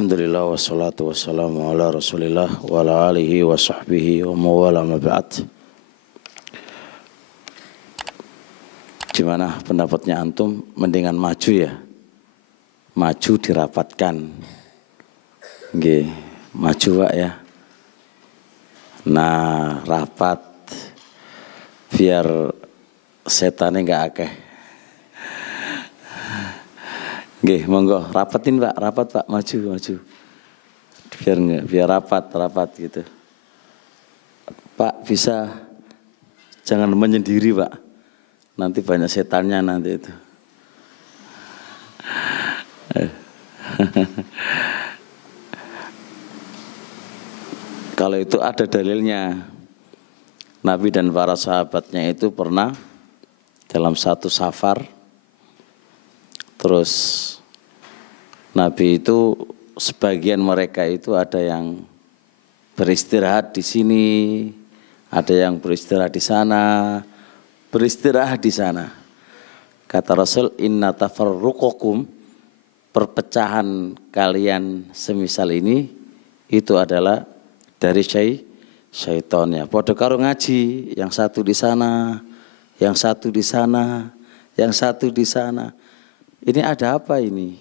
Alhamdulillah wassalatu wassalamu ala rasulillah wa ala alihi wa sahbihi wa mawala ma ba'd. Gimana pendapatnya antum? Mendingan maju ya? Maju dirapatkan. Nggih, maju Pak ya. Nah, rapat biar setannya enggak akeh. Nggih, monggo rapatin Pak, rapat Pak, maju. Biar rapat gitu. Pak bisa jangan menyendiri Pak. Nanti banyak setannya nanti itu. Kalau itu ada dalilnya. Nabi dan para sahabatnya itu pernah dalam satu safar. Terus Nabi itu sebagian mereka itu ada yang beristirahat di sini, ada yang beristirahat di sana, Kata Rasul, inna tafarruqakum, perpecahan kalian semisal ini itu adalah dari syaitonnya. Padha karo ngaji, yang satu di sana, yang satu di sana, yang satu di sana. Ini ada apa ini?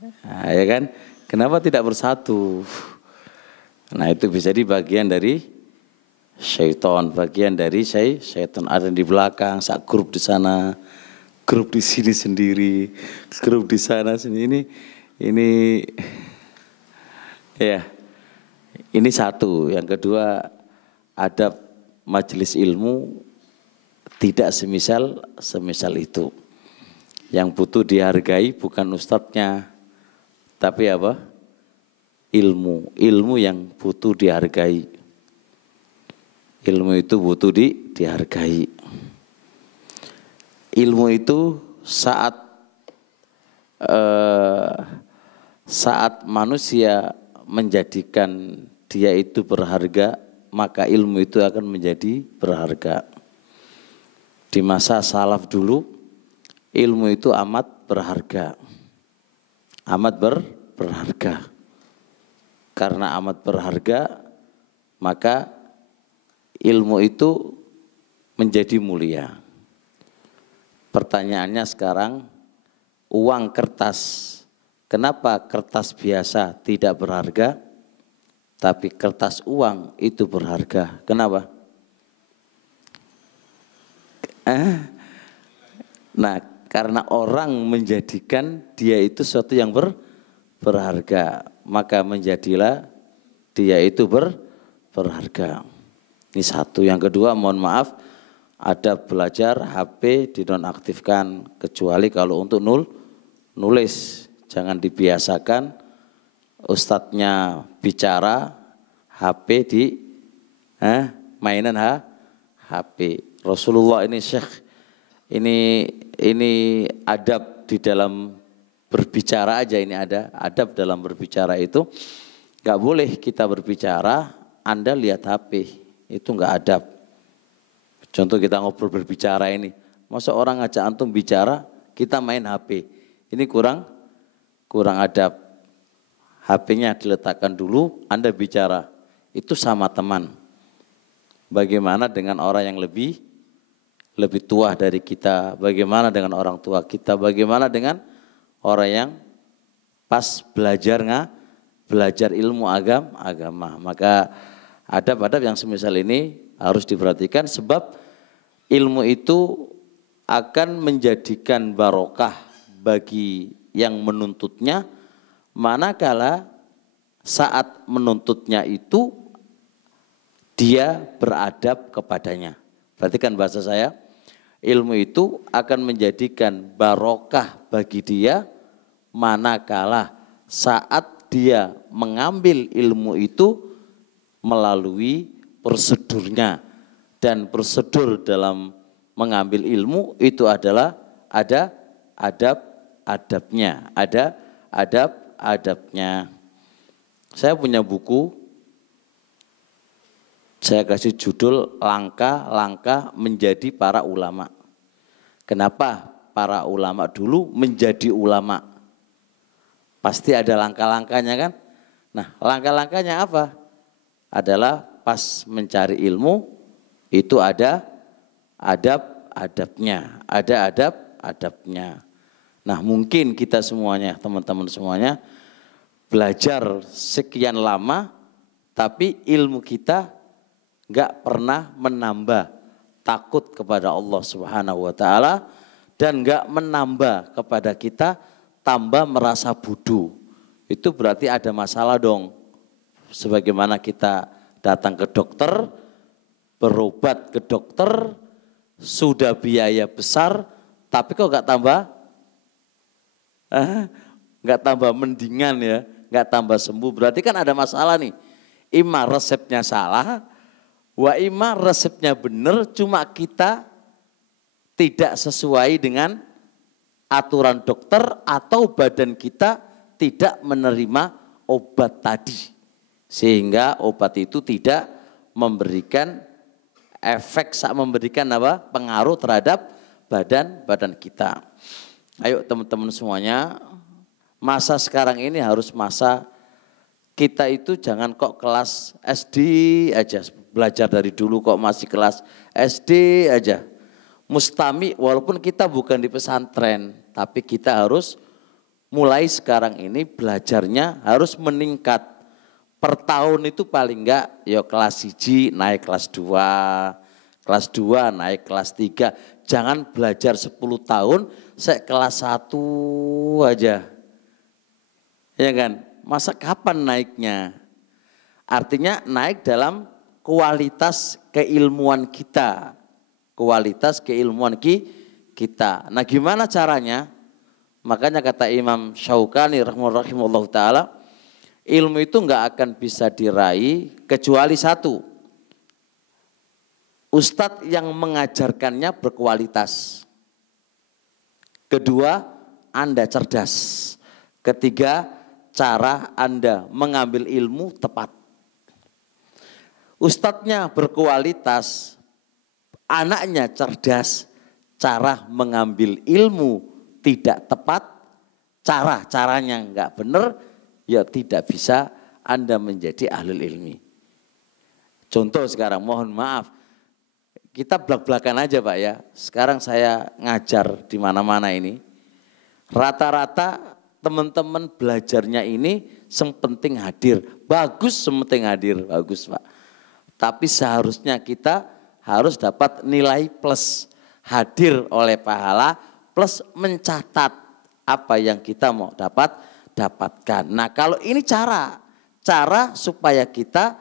Nah, ya kan? Kenapa tidak bersatu? Nah, itu bisa jadi bagian dari syaitan, bagian dari syaitan. Ada di belakang, sak grup di sana, grup di sini sendiri, grup di sana sendiri. Ini ya. Ini satu. Yang kedua, adab majelis ilmu tidak semisal itu. Yang butuh dihargai bukan ustadznya, tapi apa? Ilmu yang butuh dihargai. Ilmu itu butuh dihargai. Ilmu itu saat manusia menjadikan dia itu berharga, maka ilmu itu akan menjadi berharga. Di masa salaf dulu, ilmu itu amat berharga. Berharga. Karena amat berharga, maka ilmu itu menjadi mulia. Pertanyaannya sekarang, uang kertas, kenapa kertas biasa tidak berharga, tapi kertas uang itu berharga? Kenapa? Nah, karena orang menjadikan dia itu sesuatu yang berharga, maka menjadilah dia itu berharga. Ini satu. Yang kedua, mohon maaf, ada belajar HP dinonaktifkan, kecuali kalau untuk nulis. Jangan dibiasakan ustadznya bicara, HP di mainan HP. Rasulullah ini Syekh, ini adab di dalam berbicara aja, ini ada adab dalam berbicara itu. Gak boleh kita berbicara, Anda lihat HP, itu gak adab. Contoh kita ngobrol berbicara ini, masa orang ngajak antum bicara, kita main HP, ini kurang adab. HP-nya diletakkan dulu, Anda bicara, itu sama teman. Bagaimana dengan orang yang lebih tua dari kita, bagaimana dengan orang tua kita, bagaimana dengan orang yang pas belajar ilmu agama. Maka adab-adab yang semisal ini harus diperhatikan, sebab ilmu itu akan menjadikan barokah bagi yang menuntutnya, manakala saat menuntutnya itu dia beradab kepadanya. Perhatikan bahasa saya, ilmu itu akan menjadikan barokah bagi dia manakala saat dia mengambil ilmu itu melalui prosedurnya. Dan prosedur dalam mengambil ilmu itu adalah ada adab-adabnya. Ada adab-adabnya. Saya punya buku, saya kasih judul Langkah-langkah menjadi para ulama. Kenapa para ulama dulu menjadi ulama? Pasti ada langkah-langkahnya kan. Nah langkah-langkahnya apa? Adalah pas mencari ilmu itu ada adab-adabnya. Ada adab-adabnya. Nah mungkin kita semuanya, teman-teman semuanya belajar sekian lama tapi ilmu kita gak pernah menambah takut kepada Allah Subhanahu wa Ta'ala dan gak menambah kepada kita tambah merasa bodoh. Itu berarti ada masalah dong. Sebagaimana kita datang ke dokter, berobat ke dokter, sudah biaya besar, tapi kok gak tambah? Gak tambah mendingan ya, gak tambah sembuh. Berarti kan ada masalah nih. Ima resepnya salah, wa ima resepnya benar, cuma kita tidak sesuai dengan aturan dokter atau badan kita tidak menerima obat tadi. Sehingga obat itu tidak memberikan efek, memberikan apa? Pengaruh terhadap badan kita. Ayo teman-teman semuanya, masa sekarang ini harus masa kita itu jangan kok kelas SD aja, belajar dari dulu kok masih kelas SD aja. Mustami walaupun kita bukan di pesantren, tapi kita harus mulai sekarang ini belajarnya harus meningkat. Per tahun itu paling enggak ya kelas 1 naik kelas 2 naik kelas 3. Jangan belajar 10 tahun, saya kelas 1 aja. Ya kan? Masa kapan naiknya? Artinya naik dalam kualitas keilmuan kita. Kualitas keilmuan kita. Nah gimana caranya? Makanya kata Imam Syaukani rahimahullah ta'ala, ilmu itu enggak akan bisa diraih kecuali satu. Ustadz yang mengajarkannya berkualitas. Kedua, Anda cerdas. Ketiga, cara Anda mengambil ilmu tepat. Ustadznya berkualitas, anaknya cerdas, cara mengambil ilmu tidak tepat, caranya enggak benar, ya tidak bisa Anda menjadi ahlul ilmi. Contoh sekarang, mohon maaf, kita belak-belakan aja Pak ya. Sekarang saya ngajar di mana-mana ini, rata-rata teman-teman belajarnya ini sepenting hadir. Bagus sepenting hadir, bagus Pak. Tapi seharusnya kita harus dapat nilai plus. Hadir oleh pahala plus mencatat apa yang kita mau dapatkan. Nah kalau ini cara supaya kita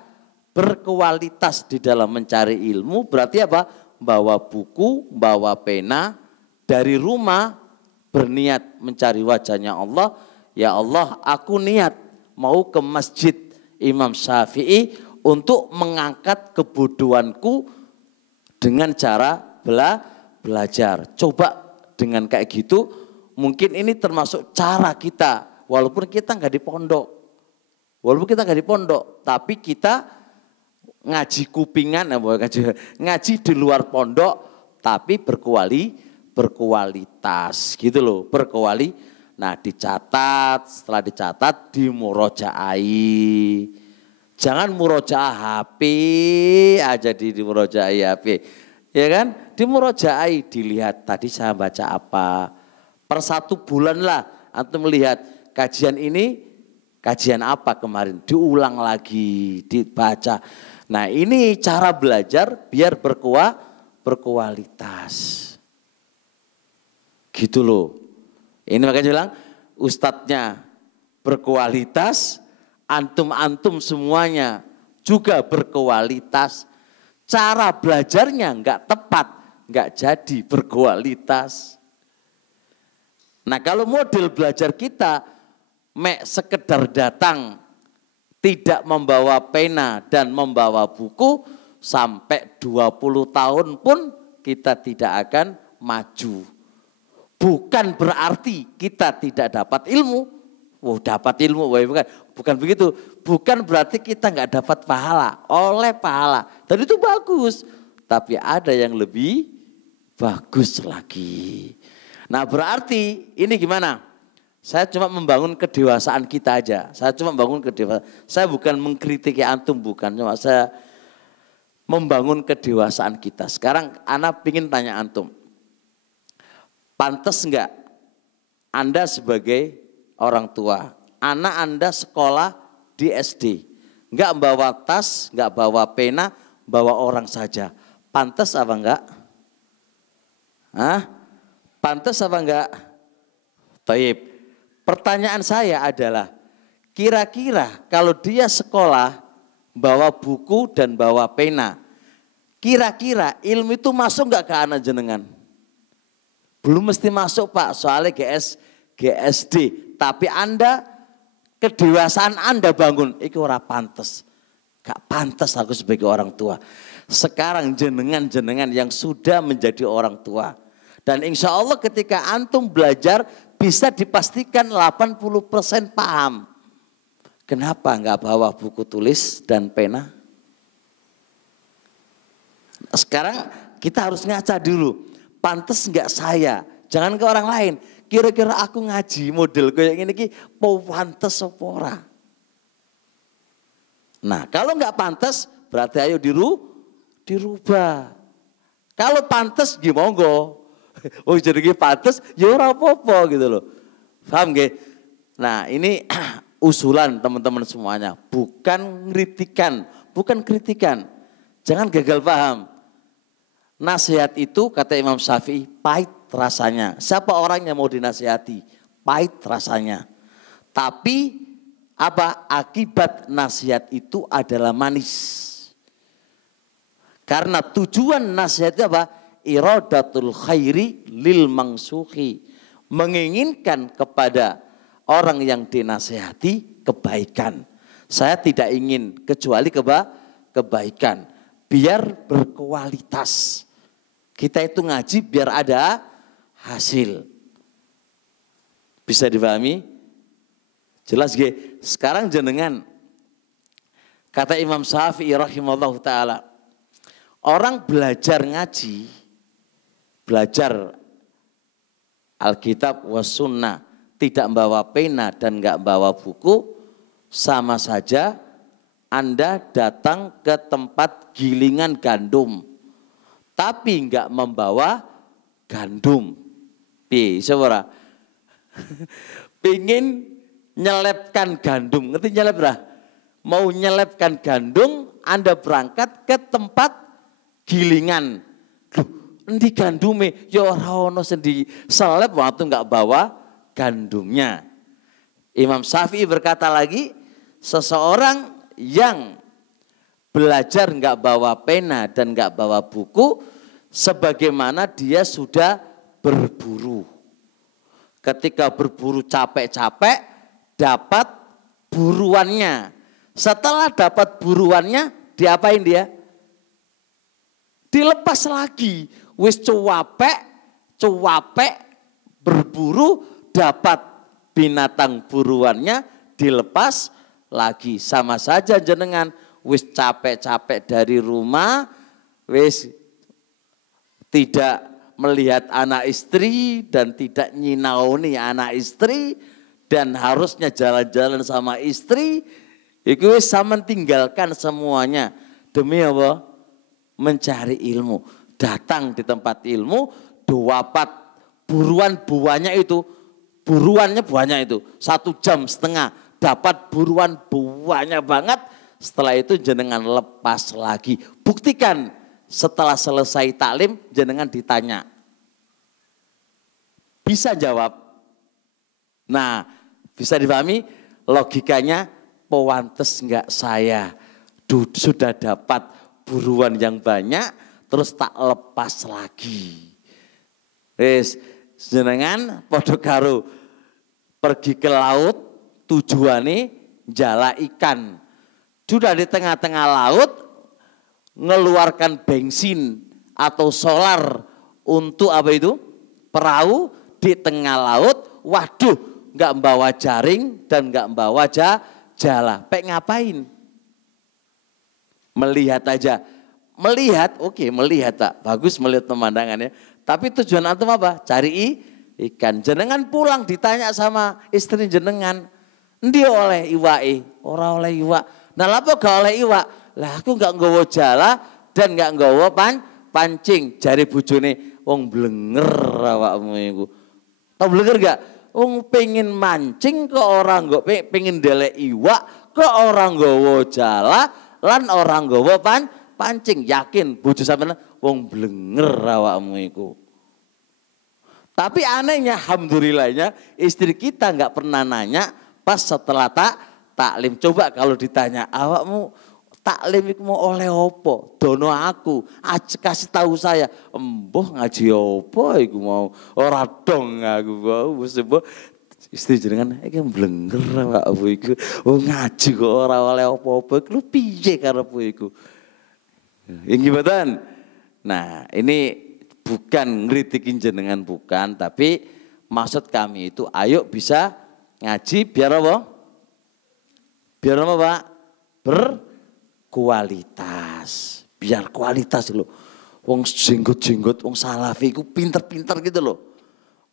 berkualitas di dalam mencari ilmu berarti apa? Bawa buku, bawa pena dari rumah, berniat mencari wajahnya Allah. Ya Allah, aku niat mau ke masjid Imam Syafi'i untuk mengangkat kebodohanku dengan cara belajar. Coba dengan kayak gitu, mungkin ini termasuk cara kita. Walaupun kita nggak di pondok, tapi kita ngaji kupingan, ngaji di luar pondok, tapi berkualitas gitu loh, Nah dicatat, setelah dicatat dimurojaai. Jangan murojaah HP aja di murojaai HP. Ya kan? Dimurojaai, dilihat tadi saya baca apa. Per 1 bulan lah antum melihat kajian ini, kajian apa kemarin, diulang lagi, dibaca. Nah ini cara belajar biar berkualitas. Gitu loh. Ini makanya bilang ustadznya berkualitas, antum semuanya juga berkualitas. Cara belajarnya enggak tepat, enggak jadi berkualitas. Nah kalau model belajar kita sekedar datang, tidak membawa pena dan membawa buku, sampai 20 tahun pun kita tidak akan maju. Bukan berarti kita tidak dapat ilmu. Dapat ilmu, bukan begitu. Bukan berarti kita nggak dapat pahala, oleh pahala. Dan itu bagus, tapi ada yang lebih bagus lagi. Nah berarti ini gimana? Saya cuma membangun kedewasaan kita aja. Saya cuma membangun kedewasaan. Saya bukan mengkritiki antum, bukan. Cuma saya membangun kedewasaan kita. Sekarang anak ingin tanya antum. Pantas enggak Anda sebagai orang tua, anak Anda sekolah di SD, enggak bawa tas, enggak bawa pena, bawa orang saja. Pantas apa enggak? Hah? Pantas apa enggak? Taib. Pertanyaan saya adalah, kira-kira kalau dia sekolah bawa buku dan bawa pena, kira-kira ilmu itu masuk enggak ke anak jenengan? Belum mesti masuk Pak, soalnya GSD. Tapi Anda, kedewasaan Anda bangun, itu ora pantes. Gak pantas aku sebagai orang tua. Sekarang jenengan-jenengan yang sudah menjadi orang tua. Dan insya Allah ketika antum belajar, bisa dipastikan 80% paham. Kenapa enggak bawa buku tulis dan pena? Sekarang kita harus ngaca dulu. Pantes enggak saya? Jangan ke orang lain. Kira-kira aku ngaji model kayak gini ki pantes apa ora? Nah, kalau enggak pantes berarti ayo dirubah. Kalau pantes gimana monggo. Oh jadi pantes ya ora apa-apa gitu loh. Paham nggih? Nah, ini usulan teman-teman semuanya, bukan kritikan, bukan kritikan. Jangan gagal paham. Nasihat itu kata Imam Syafi'i pahit rasanya. Siapa orang yang mau dinasihati? Pahit rasanya. Tapi apa akibat nasihat itu adalah manis. Karena tujuan nasihat itu apa? Iradatul khairi lil mangsuhi. Menginginkan kepada orang yang dinasihati kebaikan. Saya tidak ingin kecuali kebaikan. Biar berkualitas. Kita itu ngaji biar ada hasil. Bisa dipahami? Jelas gak? Sekarang jenengan. Kata Imam Syafi'i rahimahullah ta'ala. Orang belajar ngaji. Belajar Alkitab was sunnah. Tidak membawa pena dan enggak bawa buku. Sama saja Anda datang ke tempat gilingan gandum. Tapi enggak membawa gandum. Bisa ora? Pingin nyelepkan gandum. Ngerti nyelep ora? Mau nyelepkan gandum, Anda berangkat ke tempat gilingan. Loh, endi gandume? Ya ora ono sendi selep waktu enggak bawa gandumnya. Imam Syafi'i berkata lagi, seseorang yang belajar enggak bawa pena dan enggak bawa buku, sebagaimana dia sudah berburu. Ketika berburu capek-capek, dapat buruannya. Setelah dapat buruannya, diapain dia? Dilepas lagi. Wis cuapek berburu, dapat binatang buruannya, dilepas lagi. Sama saja jenengan, wis capek-capek dari rumah, wis tidak melihat anak istri dan tidak nyinauni anak istri dan harusnya jalan-jalan sama istri, itu sama tinggalkan semuanya demi apa? Mencari ilmu. Datang di tempat ilmu, dapat buruan buahnya itu, buruannya buahnya itu 1,5 jam dapat buruan buahnya banget. Setelah itu jenengan lepas lagi. Buktikan. Setelah selesai taklim, jenengan ditanya. Bisa jawab. Nah, bisa dipahami logikanya, pantes enggak saya sudah dapat buruan yang banyak, terus tak lepas lagi. Wis, jenengan padha karo pergi ke laut, tujuannya jala ikan. Sudah di tengah-tengah laut, ngeluarkan bensin atau solar untuk apa itu? Perahu di tengah laut, waduh, enggak membawa jaring dan enggak membawa jala. Pek ngapain? Melihat aja. Melihat, oke, melihat tak. Bagus melihat pemandangannya. Tapi tujuan antum apa? Cari ikan. Jenengan pulang ditanya sama istri jenengan, "Endi oleh iwake?" Ora oleh iwak. Nah, lapo gak oleh iwak? Lah aku gak nggawa jala dan gak nggawa pancing. Jare bojone, "Wong blenger awakmu iku." Tau blenger gak? Wong pengen mancing kok orang nggo pengen ndelek iwak kok orang nggawa jala lan orang nggawa pancing. Yakin bojo sampeyan wong blenger awakmu iku. Tapi anehnya, alhamdulillahnya istri kita nggak pernah nanya pas setelah taklim. Coba kalau ditanya, awakmu taklim iku mau oleh opo? Dono aku, kasih tahu saya. Embuh ngaji opo iku mau? Ora dong aku mau. Istri jenengan iki blenger awakmu iku. Oh ngaji kok ora oleh opo-opo. Iku piye karepmu iku? Inggih mboten? Nah, ini bukan ngeritikin jenengan, bukan, tapi maksud kami itu ayo bisa ngaji biar apa? Biar apa Pak? Berkualitas. Biar kualitas loh. Wong jenggot-jenggot, wong salafi itu pinter-pinter gitu loh.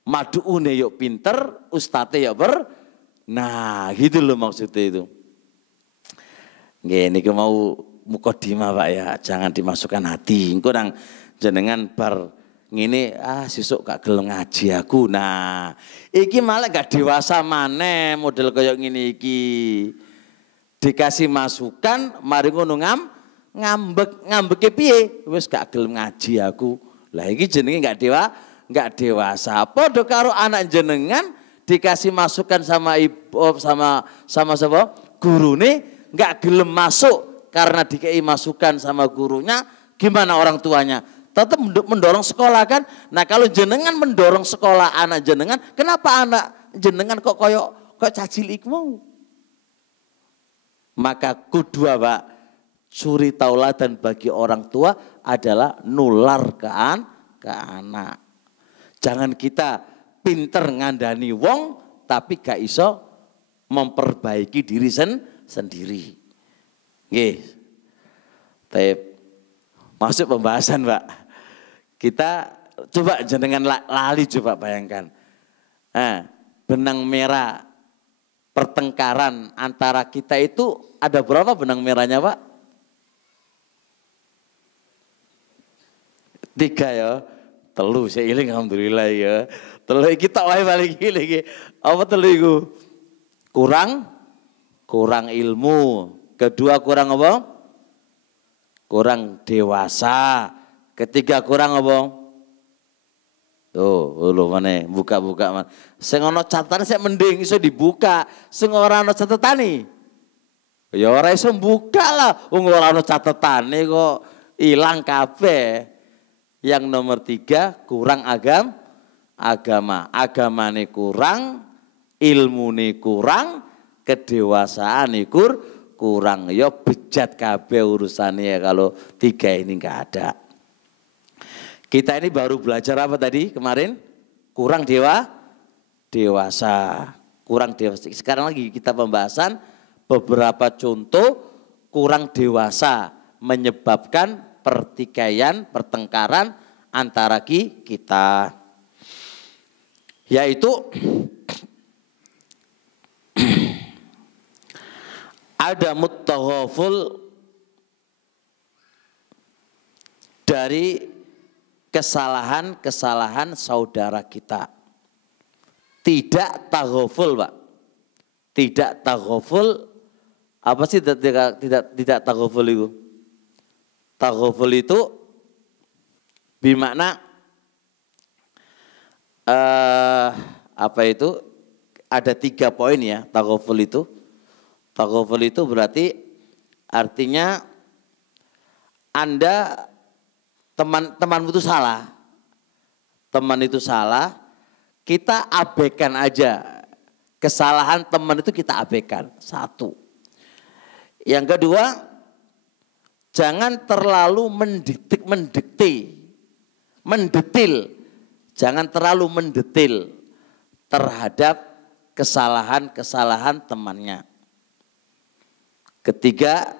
Madu'une yuk pinter, ustate yuk nah gitu loh maksudnya itu. Ini mau mukodimah Pak ya, jangan dimasukkan hati. Engko nang jenengan bar ngene sesuk gak gelem ngaji aku. Nah, iki malah gak dewasa maneh model kaya ngene iki. Dikasih masukan mari ngono ngambeke piye? Wis gak gelem ngaji aku. Lah iki jenenge gak dewasa. Padha karo anak jenengan dikasih masukan sama ibu sama sapa? Gurune gak gelem masuk karena dikei masukan sama gurunya, gimana orang tuanya? Tetap mendorong sekolah kan. Nah kalau jenengan mendorong sekolah anak jenengan, kenapa anak jenengan kok cacilik mau? Maka kedua Pak, suri tauladan bagi orang tua adalah nular ke anak. Jangan kita pinter ngandani wong tapi gak iso memperbaiki diri sendiri. Nggih. Masuk pembahasan Pak. Kita coba jenengan lali coba bayangkan. Benang merah pertengkaran antara kita itu ada berapa benang merahnya Pak? 3 ya. 3 saya iling alhamdulillah ya. 3 kita wae paling iling. Apa 3 iku? Kurang ilmu. Kedua kurang apa? Kurang dewasa. Ketiga kurang apa? Tuh, lho maneh buka-buka man. Sing ana catatan sik mending iso dibuka, sing ora ana catetane. Ya ora iso buka lah, wong ora ana catetane kok ilang kabeh. Yang nomor 3 kurang agama. Agamane kurang, ilmune kurang, kedewasaane kurang. Ya bejat kabeh urusane ya kalau 3 ini enggak ada. Kita ini baru belajar apa tadi kemarin? Kurang dewasa. Kurang dewasa. Sekarang lagi kita pembahasan beberapa contoh kurang dewasa menyebabkan pertikaian, pertengkaran antara kita. Yaitu ada mutaghaful dari kesalahan saudara kita. Tidak taghaful, Pak. Tidak taghaful. Apa sih tidak taghaful itu? Taghaful itu bermakna apa itu? Ada 3 poin ya taghaful itu. Taghaful itu berarti artinya Anda temanmu itu salah. Teman itu salah, kita abaikan aja. Kesalahan teman itu kita abaikan. 1. Yang kedua, jangan terlalu mendetil. Jangan terlalu mendetil terhadap kesalahan-kesalahan temannya. Ketiga,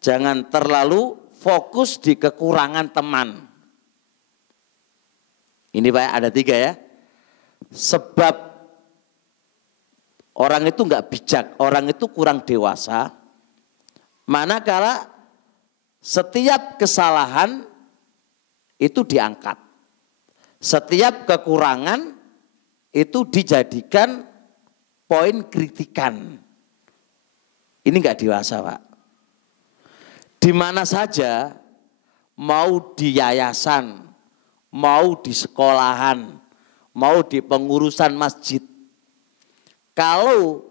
jangan terlalu fokus di kekurangan teman. Ini Pak ada 3 ya. Sebab orang itu enggak bijak, orang itu kurang dewasa. Manakala setiap kesalahan itu diangkat. Setiap kekurangan itu dijadikan poin kritikan. Ini enggak dewasa, Pak. Di mana saja, mau di yayasan, mau di sekolahan, mau di pengurusan masjid. Kalau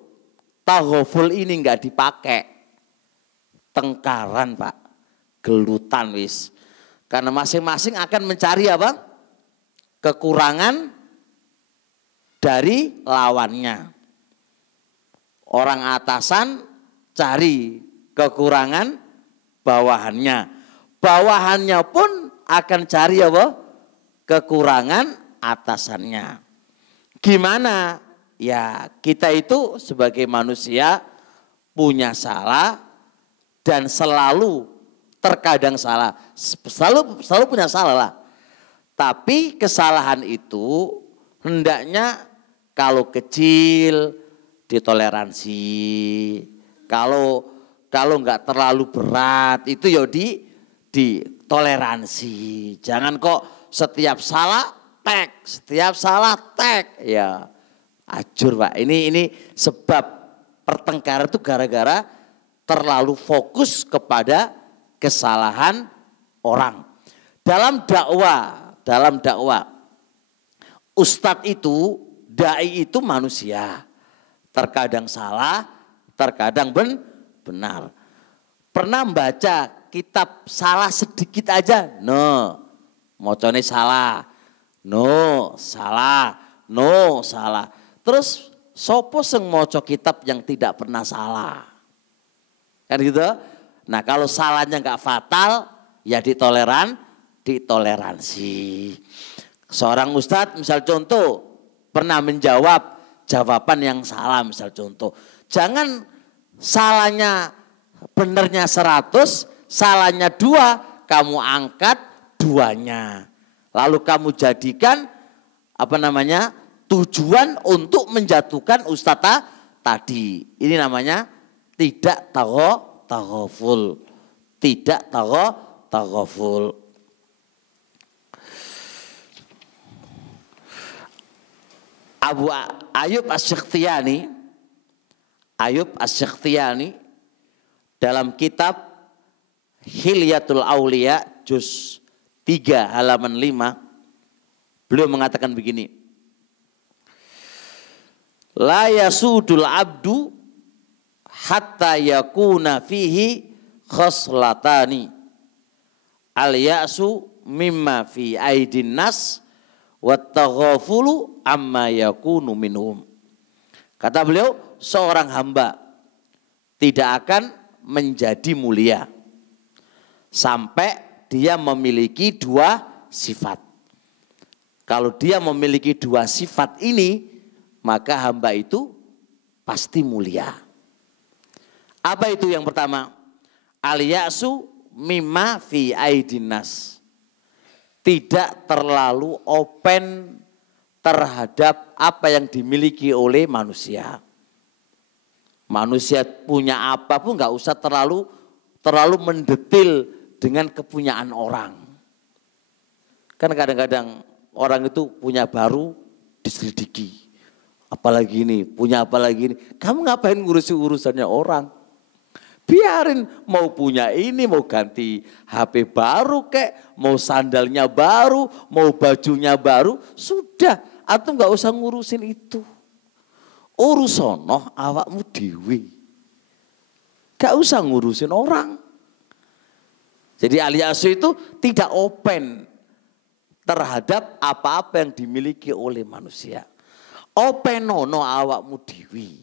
taghaful ini enggak dipakai, tengkaran, Pak. Gelutan wis. Karena masing-masing akan mencari apa? Kekurangan dari lawannya. Orang atasan cari kekurangan bawahannya. Bawahannya pun akan cari apa? Kekurangan atasannya. Gimana? Ya, kita itu sebagai manusia punya salah dan selalu terkadang salah. Selalu punya salah lah. Tapi kesalahan itu hendaknya kalau kecil ditoleransi. Kalau enggak terlalu berat itu ya ditoleransi. Jangan kok setiap salah tek. Ya, ajur, Pak. Ini sebab pertengkaran itu gara-gara terlalu fokus kepada kesalahan orang. Dalam dakwah, ustadz itu, dai itu manusia. Terkadang salah, terkadang benar. Pernah baca kitab salah sedikit aja? No, mocone salah. No, salah. Terus sopo sing moco kitab yang tidak pernah salah? Kan gitu? Nah, kalau salahnya enggak fatal, ya ditoleransi. Seorang ustadz misal contoh pernah menjawab jawaban yang salah misal contoh. Jangan salahnya benernya 100, salahnya 2, kamu angkat 2-nya. Lalu kamu jadikan tujuan untuk menjatuhkan ustadz tadi. Ini namanya tidak taghaful. Tidak taghaful. Abu Ayyub Asy-Sykhtiyani dalam kitab Hilyatul Auliya juz 3 halaman 5 beliau mengatakan begini. La yasudul abdu hatta yakuna fihi khoslatani al-ya'su mimma fi aidin nas wat-taghafulu amma yakunu minhum. Kata beliau, seorang hamba tidak akan menjadi mulia sampai dia memiliki 2 sifat. Kalau dia memiliki 2 sifat ini, maka hamba itu pasti mulia. Apa itu yang pertama? Al-ya'su mimma fi aidin nas. Tidak terlalu open terhadap apa yang dimiliki oleh manusia. Manusia punya apa pun enggak usah terlalu mendetil dengan kepunyaan orang. Kan kadang-kadang orang itu punya baru diselidiki. Apalagi ini, punya apa lagi ini. Kamu ngapain ngurusi urusannya orang? Biarin, mau punya ini, mau ganti HP baru kek, mau sandalnya baru, mau bajunya baru, sudah. Atau enggak usah ngurusin itu. Urusono awakmu dewe. Enggak usah ngurusin orang. Jadi al-ya'su itu tidak open terhadap apa-apa yang dimiliki oleh manusia. Openono awakmu dewi.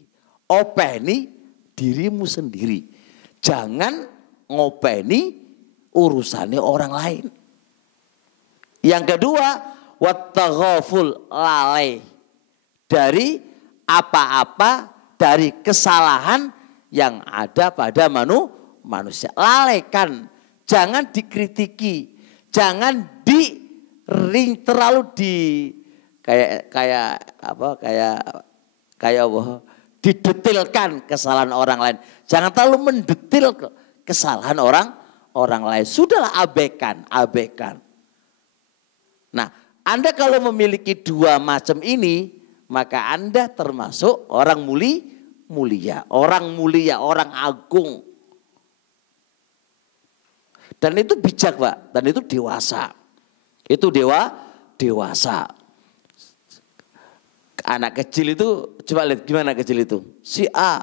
Openi dirimu sendiri. Jangan ngopeni urusannya orang lain. Yang kedua, wattaghaful lalai dari apa-apa dari kesalahan yang ada pada manusia. Lalaikan, jangan dikritiki, jangan terlalu kayak apa? Didetilkan kesalahan orang lain. Jangan terlalu mendetil kesalahan orang lain. Sudahlah abaikan. Nah, Anda kalau memiliki dua macam ini, maka Anda termasuk orang mulia, orang agung. Dan itu bijak, Pak, dan itu dewasa. Itu dewasa. Anak kecil itu, coba lihat gimana kecil itu. Si A,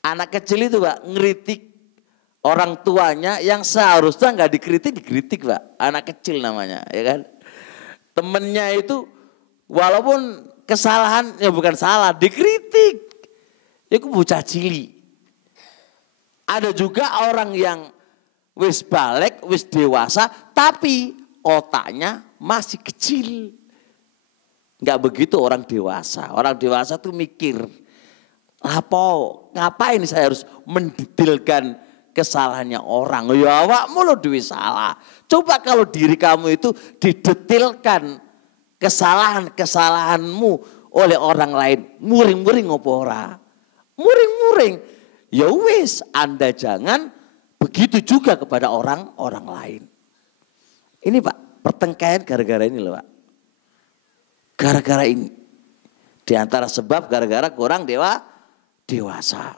anak kecil itu, Pak, ngeritik orang tuanya yang seharusnya nggak dikritik, Pak. Anak kecil namanya, ya kan. Temennya itu walaupun kesalahan, ya bukan salah, dikritik. Itu bocah cili. Ada juga orang yang wis balik, wis dewasa, tapi otaknya masih kecil. Enggak begitu orang dewasa. Orang dewasa tuh mikir, ngapain saya harus mendetilkan kesalahannya orang. Ya awakmu lo duwe salah. Coba kalau diri kamu itu didetilkan kesalahanmu oleh orang lain. Muring-muring apa ora? Muring-muring. Ya wis, Anda jangan begitu juga kepada orang lain. Ini Pak, pertengkaran gara-gara ini loh Pak. Gara-gara ini. Di antara sebab gara-gara kurang dewasa.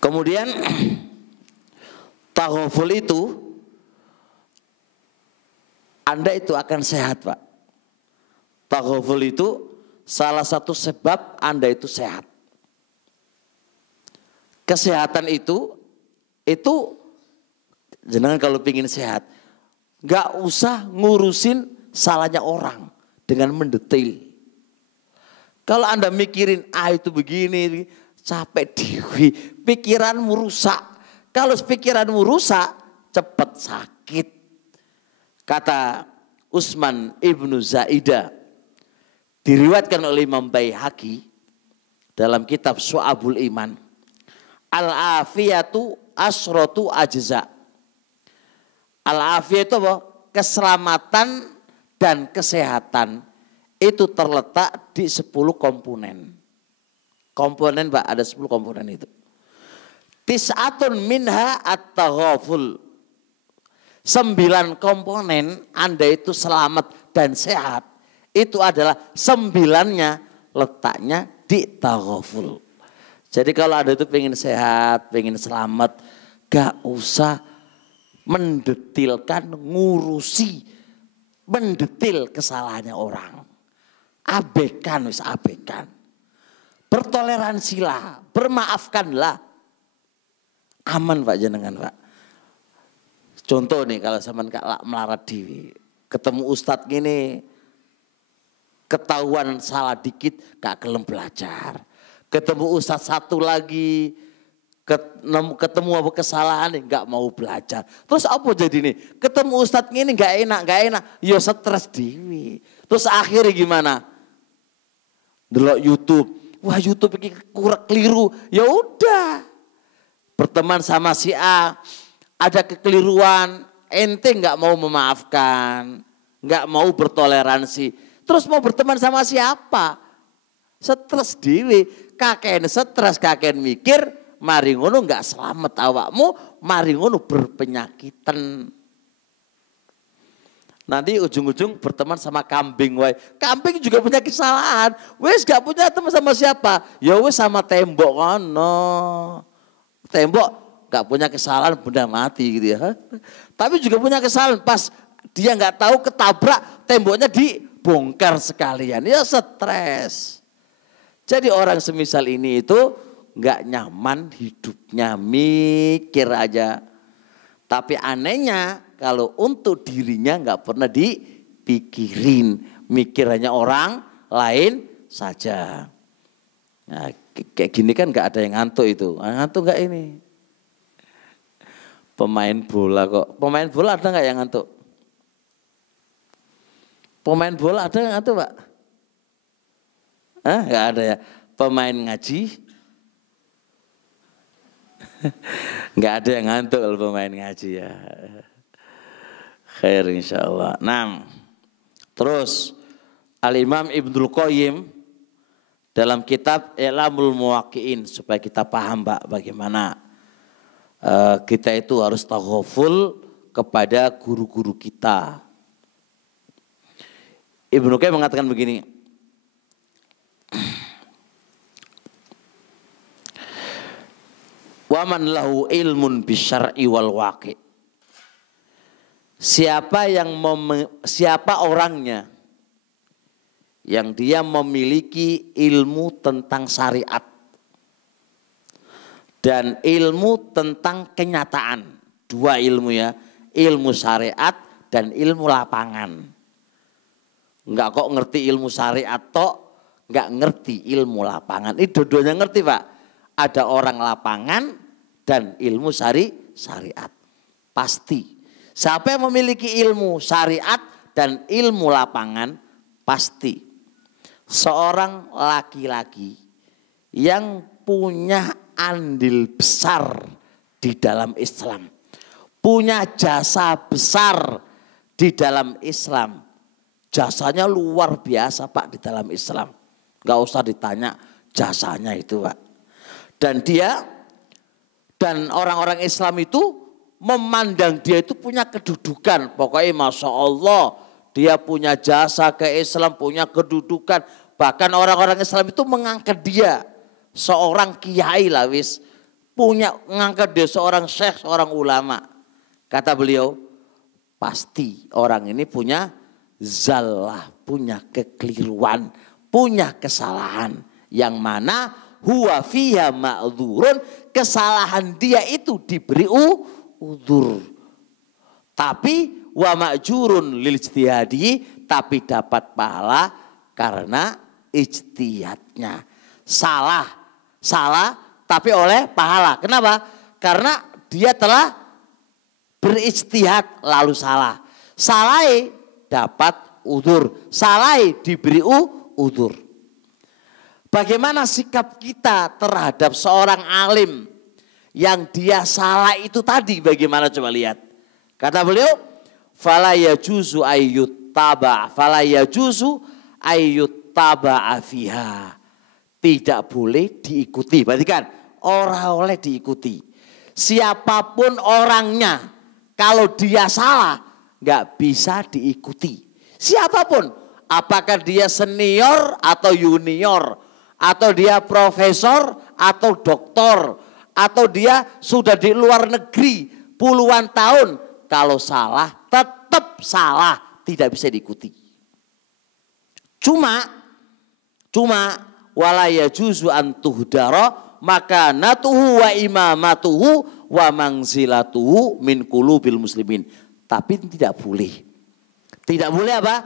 Kemudian taghaful itu Anda itu akan sehat Pak. Taghaful itu salah satu sebab Anda itu sehat. Kesehatan itu jenengan kalau ingin sehat, nggak usah ngurusin salahnya orang dengan mendetil. Kalau Anda mikirin itu begini, capek dewi, pikiranmu rusak. Kalau pikiranmu rusak, cepat sakit. Kata Utsman ibnu Zaidah, diriwayatkan oleh Imam Baihaqi dalam kitab Syu'abul Iman. Al-afiyatu asratu ajza. Al-afiyah itu apa? Keselamatan dan kesehatan itu terletak di 10 komponen. Komponen Pak, ada 10 komponen itu. Tis'atun minha at-taghaful. 9 komponen Anda itu selamat dan sehat. Itu adalah 9-nya letaknya di taghaful. Jadi kalau Anda itu pengen sehat, pengen selamat, gak usah mendetil kesalahannya orang. Abaikan. Bertoleransilah, bermaafkanlah. Aman Pak jenengan Pak. Contoh nih kalau zaman Kak melarat diri, ketemu ustadz gini, ketahuan salah dikit gak kelem belajar. Ketemu ustadz satu lagi, ketemu apa kesalahan nggak mau belajar. Terus apa jadi nih? Ketemu ustadz ini nggak enak, ya stres dewi. Terus akhirnya gimana? Delok YouTube, wah YouTube ini kurang keliru. Ya udah, berteman sama si A, ada kekeliruan, ente nggak mau memaafkan, nggak mau bertoleransi. Terus mau berteman sama siapa? Stres dewi, kakek stres, kakek mikir, mari ngono nggak selamat awakmu, mari ngono berpenyakitan. Nanti ujung-ujung berteman sama kambing, wae. Kambing juga punya kesalahan. Wes gak punya teman sama siapa? Ya wes sama tembok kono. Tembok gak punya kesalahan, benda mati gitu ya. Tapi juga punya kesalahan, pas dia nggak tahu ketabrak, temboknya dibongkar sekalian. Ya stres. Jadi orang semisal ini itu nggak nyaman hidupnya, mikir aja. Tapi anehnya kalau untuk dirinya nggak pernah dipikirin, mikir hanya orang lain saja. Nah, kayak gini kan nggak ada yang ngantuk itu, ngantuk nggak ini? Pemain bola kok, pemain bola ada nggak yang ngantuk? Pemain bola ada yang ngantuk Pak? Nggak ada ya. Pemain ngaji Nggak ada yang ngantuk kalau pemain ngaji ya. Khair insyaallah. Nah, terus Al-Imam Ibnul Qayyim dalam kitab I'lamul Muwaqqi'in, supaya kita paham Pak bagaimana kita itu harus taghaful kepada guru-guru kita. Ibnu Qayyim mengatakan begini, wa man lahu ilmun bisyar'i wal waqi'. Siapa orangnya yang dia memiliki ilmu tentang syariat dan ilmu tentang kenyataan. Dua ilmu ya, ilmu syariat dan ilmu lapangan. Enggak kok ngerti ilmu syariat tok, enggak ngerti ilmu lapangan. Ini dua-duanya ngerti Pak. Ada orang lapangan dan ilmu syariat. Pasti. Siapa yang memiliki ilmu syariat dan ilmu lapangan, pasti seorang laki-laki yang punya andil besar di dalam Islam, punya jasa besar di dalam Islam. Jasanya luar biasa Pak di dalam Islam. Gak usah ditanya jasanya itu Pak. Dan dia dan orang-orang Islam itu memandang dia itu punya kedudukan. Pokoknya Masya Allah, dia punya jasa ke Islam, punya kedudukan. Bahkan orang-orang Islam itu mengangkat dia seorang kiai lah wis. Mengangkat dia seorang syekh, seorang ulama. Kata beliau, pasti orang ini punya zallah, punya kekeliruan, punya kesalahan. Yang mana huwa fiha ma'dzurun, kesalahan dia itu diberi udzur. Tapi wa ma'jurun lil ijtihadi, tapi dapat pahala karena ijtihadnya. Salah tapi oleh pahala. Kenapa? Karena dia telah berijtihad lalu salah. Salah dapat udzur, salah diberi udzur. Bagaimana sikap kita terhadap seorang alim yang dia salah itu tadi, bagaimana coba lihat. Kata beliau, fala yajuzu ayyuttaba, fala yajuzu ayyuttaba fiha. Tidak boleh diikuti. Berarti kan orang oleh diikuti. Siapapun orangnya, kalau dia salah nggak bisa diikuti. Siapapun, apakah dia senior atau junior, atau dia profesor atau doktor, atau dia sudah di luar negeri puluhan tahun, kalau salah tetap salah, tidak bisa diikuti. Cuma wala yajuzu an tuhdara makanatuhu wa imamatuhu wa manzilatuhu min qulubil muslimin. Tapi tidak boleh. Tidak boleh apa?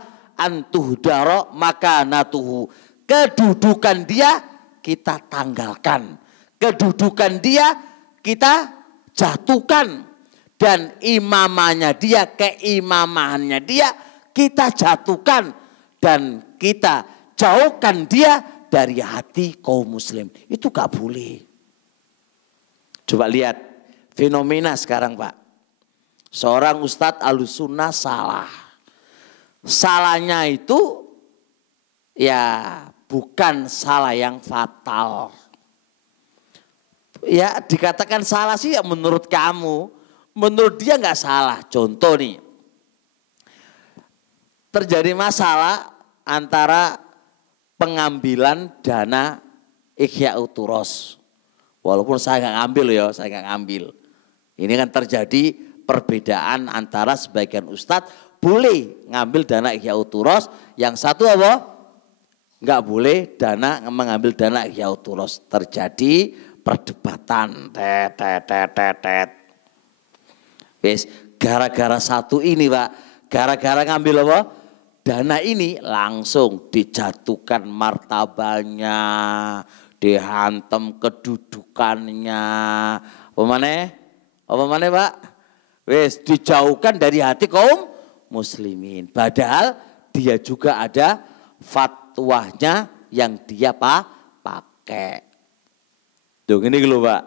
An tuhdara makanatuhu. Kedudukan dia kita tanggalkan. Kedudukan dia kita jatuhkan. Dan imamannya dia, keimamannya dia kita jatuhkan. Dan kita jauhkan dia dari hati kaum muslim. Itu gak boleh. Coba lihat fenomena sekarang Pak. Seorang ustadz Ahlussunnah salah. Salahnya itu ya bukan salah yang fatal. Ya dikatakan salah sih ya menurut kamu. Menurut dia gak salah. Contoh nih. Terjadi masalah antara pengambilan dana Ihya Uturos. Walaupun saya nggak ngambil ya, saya nggak ngambil. Ini kan terjadi perbedaan antara sebagian ustadz boleh ngambil dana Ihya Uturos, yang satu apa? Nggak boleh mengambil dana Ihya Uturos. Terjadi perdebatan. Wes, gara-gara satu ini Pak, gara-gara ngambil apa? Dana ini langsung dijatuhkan martabatnya, dihantam kedudukannya. Apa mana Pak? Wes dijauhkan dari hati kaum muslimin. Padahal dia juga ada fatwanya yang dia pakai. Tuh ini lho Pak.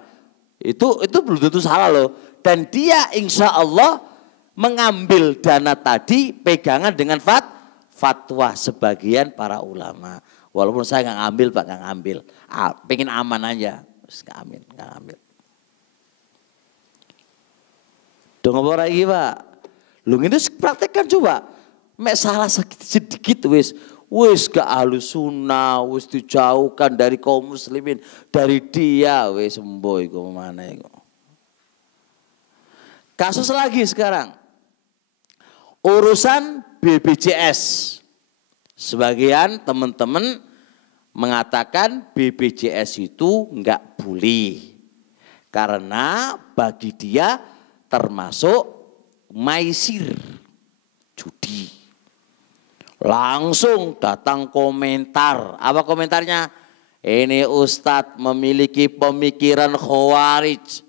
Itu belum tentu salah loh. Dan dia insya Allah mengambil dana tadi pegangan dengan fatwa sebagian para ulama. Walaupun saya nggak ngambil Pak, nggak ngambil. Pengen aman aja, nggak ngambil. Dong apa lagi Pak? Lu ini praktekkan coba. Mek salah sedikit wis gak halus sunnah, wis dijauhkan dari kaum muslimin, dari dia wis semboy kok mana itu. Kasus lagi sekarang. Urusan BPJS. Sebagian teman-teman mengatakan BPJS itu enggak boleh. Karena bagi dia termasuk maisir, judi. Langsung datang komentar. Apa komentarnya? Ini Ustadz memiliki pemikiran khawarij.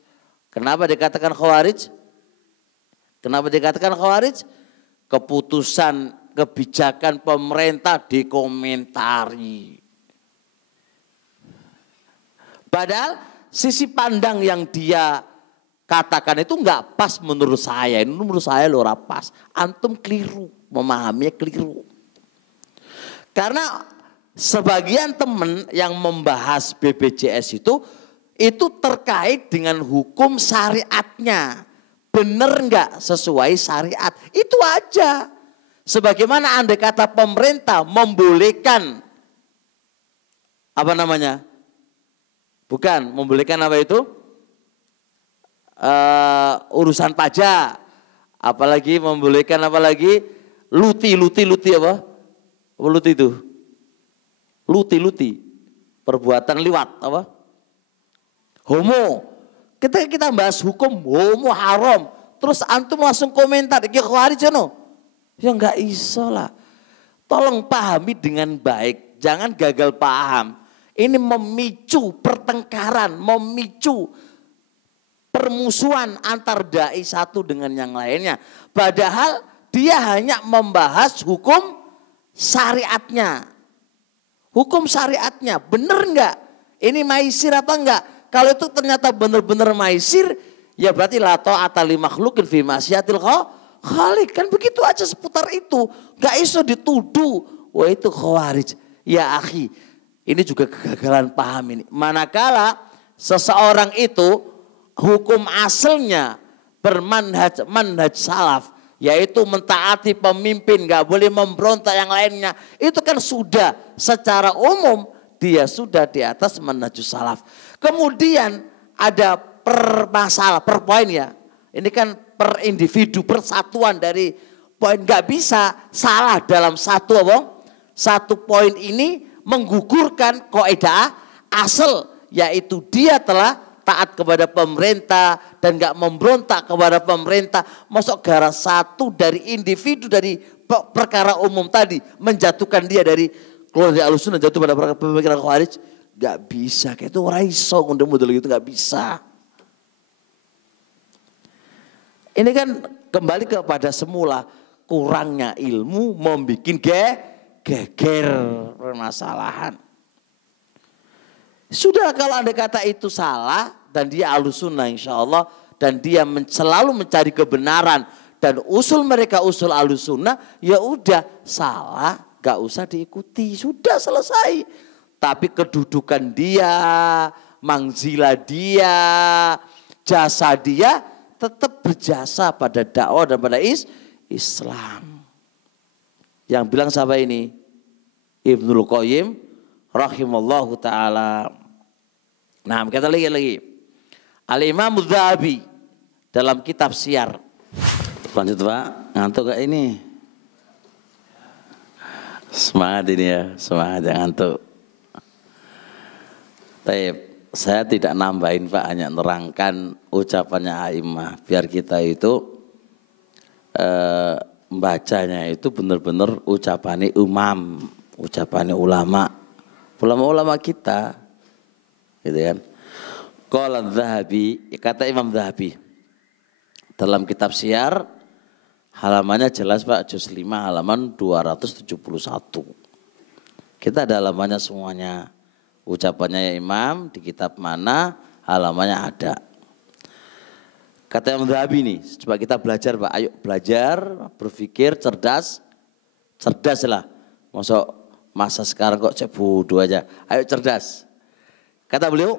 Kenapa dikatakan khawarij? Kenapa dikatakan khawarij? Keputusan kebijakan pemerintah dikomentari. Padahal sisi pandang yang dia katakan itu enggak pas menurut saya. Ini menurut saya loh pas. Antum keliru, memahaminya keliru. Karena sebagian teman yang membahas BPJS itu terkait dengan hukum syariatnya. Benar enggak sesuai syariat? Itu aja. Sebagaimana andai kata pemerintah membolehkan apa namanya? Bukan, membolehkan apa itu? Urusan pajak. Apalagi membolehkan apalagi luti apa? Apa luti itu? Luti. Perbuatan liwat apa? Homo. Kita bahas hukum homo haram. Terus antum langsung komentar, iki khawarij no. Ya enggak iso lah. Tolong pahami dengan baik. Jangan gagal paham. Ini memicu pertengkaran, memicu permusuhan antar dai satu dengan yang lainnya. Padahal dia hanya membahas hukum syariatnya. Hukum syariatnya, benar enggak? Ini maisir apa enggak? Kalau itu ternyata benar-benar maisir, ya berarti la ta'ata li makhluqin fi ma'siyatil khaliq. Kan begitu aja seputar itu. Enggak iso dituduh, wah itu khawarij. Ya akhi, ini juga kegagalan paham ini. Manakala seseorang itu hukum asalnya manhaj salaf, yaitu mentaati pemimpin, gak boleh memberontak yang lainnya. Itu kan sudah secara umum dia sudah di atas manhaj salaf. Kemudian ada per poin ya. Ini kan per individu, persatuan dari poin. Gak bisa salah dalam satu poin ini menggugurkan kaidah asal, yaitu dia telah taat kepada pemerintah dan gak memberontak kepada pemerintah. Masuk gara satu dari individu dari perkara umum tadi menjatuhkan dia dari keluar dari Ahlussunnah, jatuh pada pemikiran khawarij. Gak bisa, kayak itu orang iso model gitu, gak bisa. Ini kan kembali kepada semula kurangnya ilmu membuat geger permasalahan. Sudah kalau anda kata itu salah dan dia Ahlussunnah insya Allah dan dia selalu mencari kebenaran dan usul mereka usul Ahlussunnah, ya udah salah gak usah diikuti, sudah selesai. Tapi kedudukan dia, mangzila dia, jasa dia tetap berjasa pada dakwah dan pada Islam. Yang bilang siapa ini? Ibnul Qayyim rahimallahu ta'ala. Nah kita lihat lagi. Al-Imam Adz-Dzahabi dalam kitab Syiar. Lanjut Pak, ngantuk gak ini? Semangat ini ya, semangat jangan ngantuk. Taib, saya tidak nambahin Pak, hanya nerangkan ucapannya A'immah. Biar kita itu membacanya itu benar-benar ucapannya umam, ucapannya ulama kita, gitu kan. Qala Adz-Dzahabi, kata Imam Dzahabi dalam kitab Syiar, halamannya jelas Pak, juz 5 halaman 271. Kita ada halamannya semuanya. Ucapannya ya Imam di kitab mana, halamannya ada. Kata Imam Dhahabi nih, coba kita belajar Pak, ayo belajar, berpikir, cerdas lah. Masa sekarang kok cek bodoh aja, ayo cerdas. Kata beliau,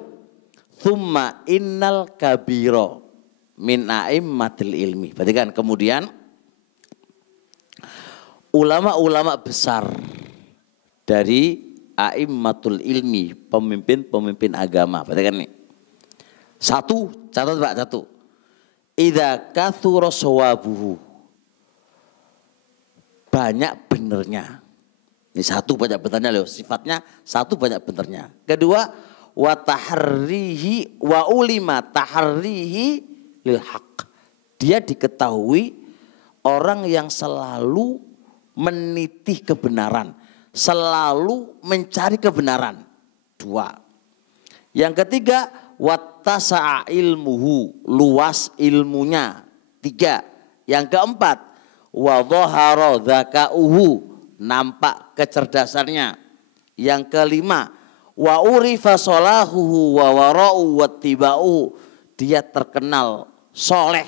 thumma innal kabiro min a'immatil ilmi. Berarti kan kemudian ulama-ulama besar dari a'immatul ilmi, pemimpin-pemimpin agama. Berarti kan nih. Satu, catat Pak, satu. Idza katsura shawabuhu. Banyak benernya. Ini satu banyak benernya loh, sifatnya satu banyak benernya. Kedua, wa taharrihi wa ulima taharrihi lil haq. Dia diketahui orang yang selalu meniti kebenaran, selalu mencari kebenaran. Dua. Yang ketiga, wattasa'a ilmuhu, luas ilmunya. Tiga. Yang keempat, wa dhahara dzakauhu, nampak kecerdasannya. Yang kelima, wa urifa salahuhu wa wara'u wattiba'u, dia terkenal soleh,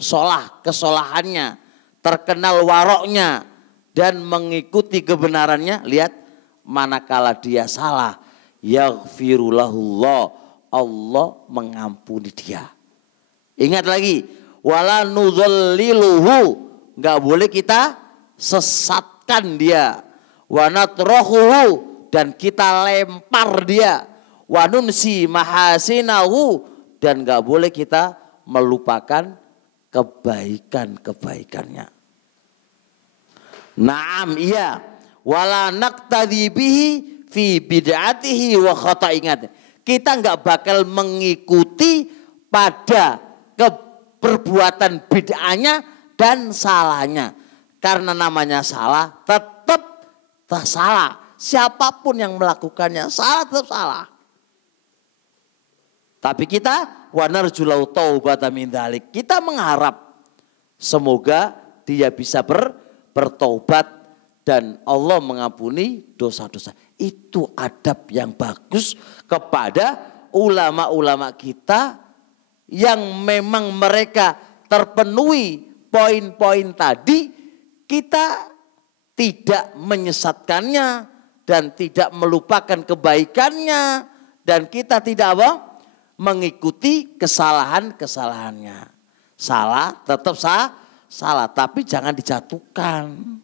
solah kesolahannya, terkenal waroknya dan mengikuti kebenarannya. Lihat, manakala dia salah, yaghfirulahullah, Allah mengampuni dia. Ingat lagi, wala nudzalliluhu, enggak boleh kita sesatkan dia. Wa natrahuhu, dan kita lempar dia. Wa nunsi mahasinahu, dan enggak boleh kita melupakan kebaikan-kebaikannya. Naam, iya. Wala naqtadi bihi fi bid'atihi wa khata'i. Kita enggak bakal mengikuti pada perbuatan bid'ahnya dan salahnya. Karena namanya salah tetap salah. Siapapun yang melakukannya salah tetap salah. Tapi kita wa narjulau taubata min dzalik. Kita mengharap semoga dia bisa bertobat dan Allah mengampuni dosa-dosa. Itu adab yang bagus kepada ulama-ulama kita yang memang mereka terpenuhi poin-poin tadi. Kita tidak menyesatkannya dan tidak melupakan kebaikannya, dan kita tidak mengikuti kesalahan-kesalahannya. Salah tetap salah, tapi jangan dijatuhkan.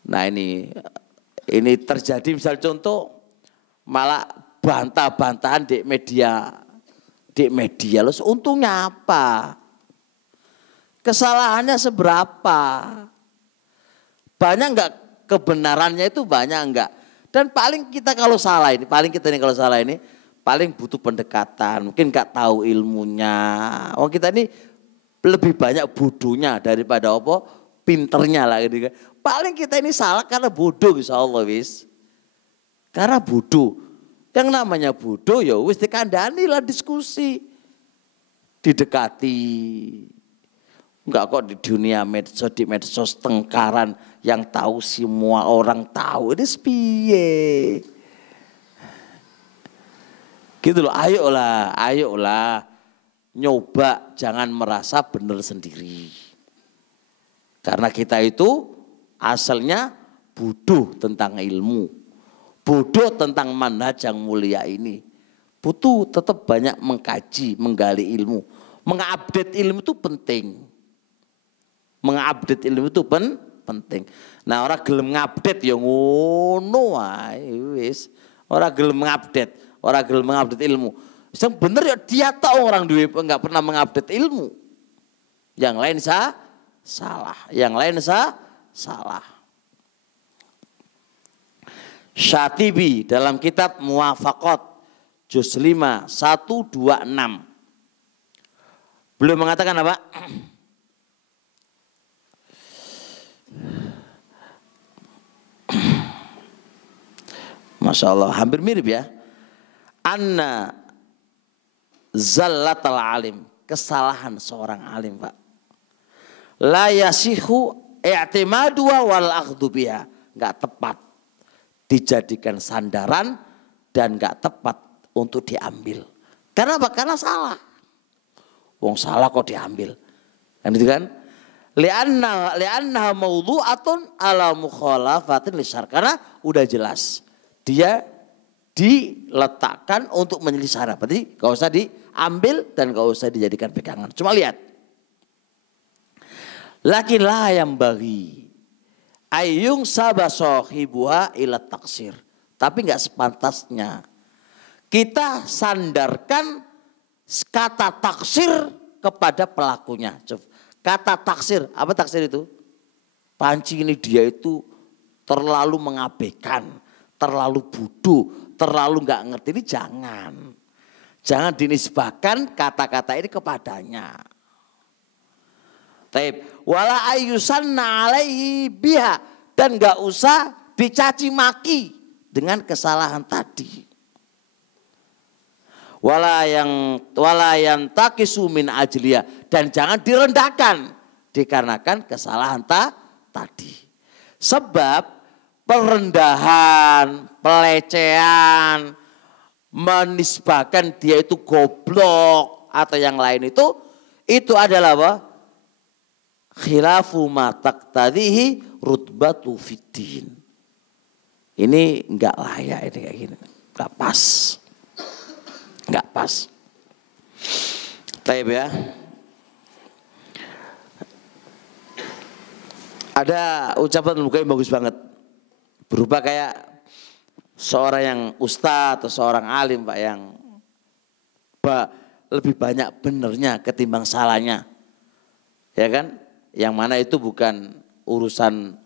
Nah ini terjadi, misal contoh malah bantah-bantahan di media loh. Untungnya apa? Kesalahannya seberapa? Banyak enggak kebenarannya itu, banyak enggak? Dan paling kita kalau salah ini, paling butuh pendekatan. Mungkin enggak tahu ilmunya. Oh, kita ini lebih banyak bodohnya daripada pinternya lah gitu. Paling kita ini salah karena bodoh, insyaallah wis. Karena bodoh. Yang namanya bodoh ya wis dikandani lah, diskusi. Didekati. Enggak kok di dunia di medsos tengkaran yang tahu semua orang tahu. Ini piye? Gitu loh, ayolah. Nyoba, jangan merasa benar sendiri. Karena kita itu asalnya bodoh tentang ilmu. Bodoh tentang manhaj yang mulia ini. Butuh tetap banyak mengkaji, menggali ilmu. Mengupdate ilmu itu penting. Mengupdate ilmu itu penting. Nah, orang gelem ngupdate ya ngono wae wis. Orang gelem mengupdate ilmu. Yang bener ya dia tahu orang duwe enggak pernah mengupdate ilmu. Yang lain salah. Syatibi dalam kitab Muwafaqat juz 5 126. Belum mengatakan apa? Masya Allah, hampir mirip ya. Anna zallatal alim, kesalahan seorang alim Pak. La yasihu i'timadu wal akhdhu biha, enggak tepat dijadikan sandaran dan enggak tepat untuk diambil. Karena apa? Karena salah. Wong salah kok diambil. Kan itu kan? Li'anna mawdu'atun ala mukhalafatin lisyar. Karena udah jelas. Dia diletakkan untuk menyelisih syara. Berarti gak usah diambil dan gak usah dijadikan pegangan. Cuma lihat. Lakin la yang bagi ayung sabasohibuha ila taksir. Tapi gak sepantasnya kita sandarkan kata taksir kepada pelakunya. Kata taksir, apa taksir itu? Panci ini dia itu terlalu mengabaikan, terlalu bodoh, terlalu nggak ngerti. Ini jangan dinisbahkan kata-kata ini kepadanya. Taib wala ayyusanna alaihi biha, dan nggak usah dicaci maki dengan kesalahan tadi. Wala yang takisu min ajliya, dan jangan direndahkan dikarenakan kesalahan tadi. Sebab perendahan, pelecehan, menisbahkan dia itu goblok atau yang lain itu adalah apa? Khilafu ma taqtadihi rutbatu fiddin. Ini enggak layak ini kayak gini. Enggak pas. Enggak pas. Taib ya. Ada ucapan muka yang bagus banget. Berupa kayak seorang yang ustadz atau seorang alim Pak yang lebih banyak benernya ketimbang salahnya. Ya kan? Yang mana itu bukan urusan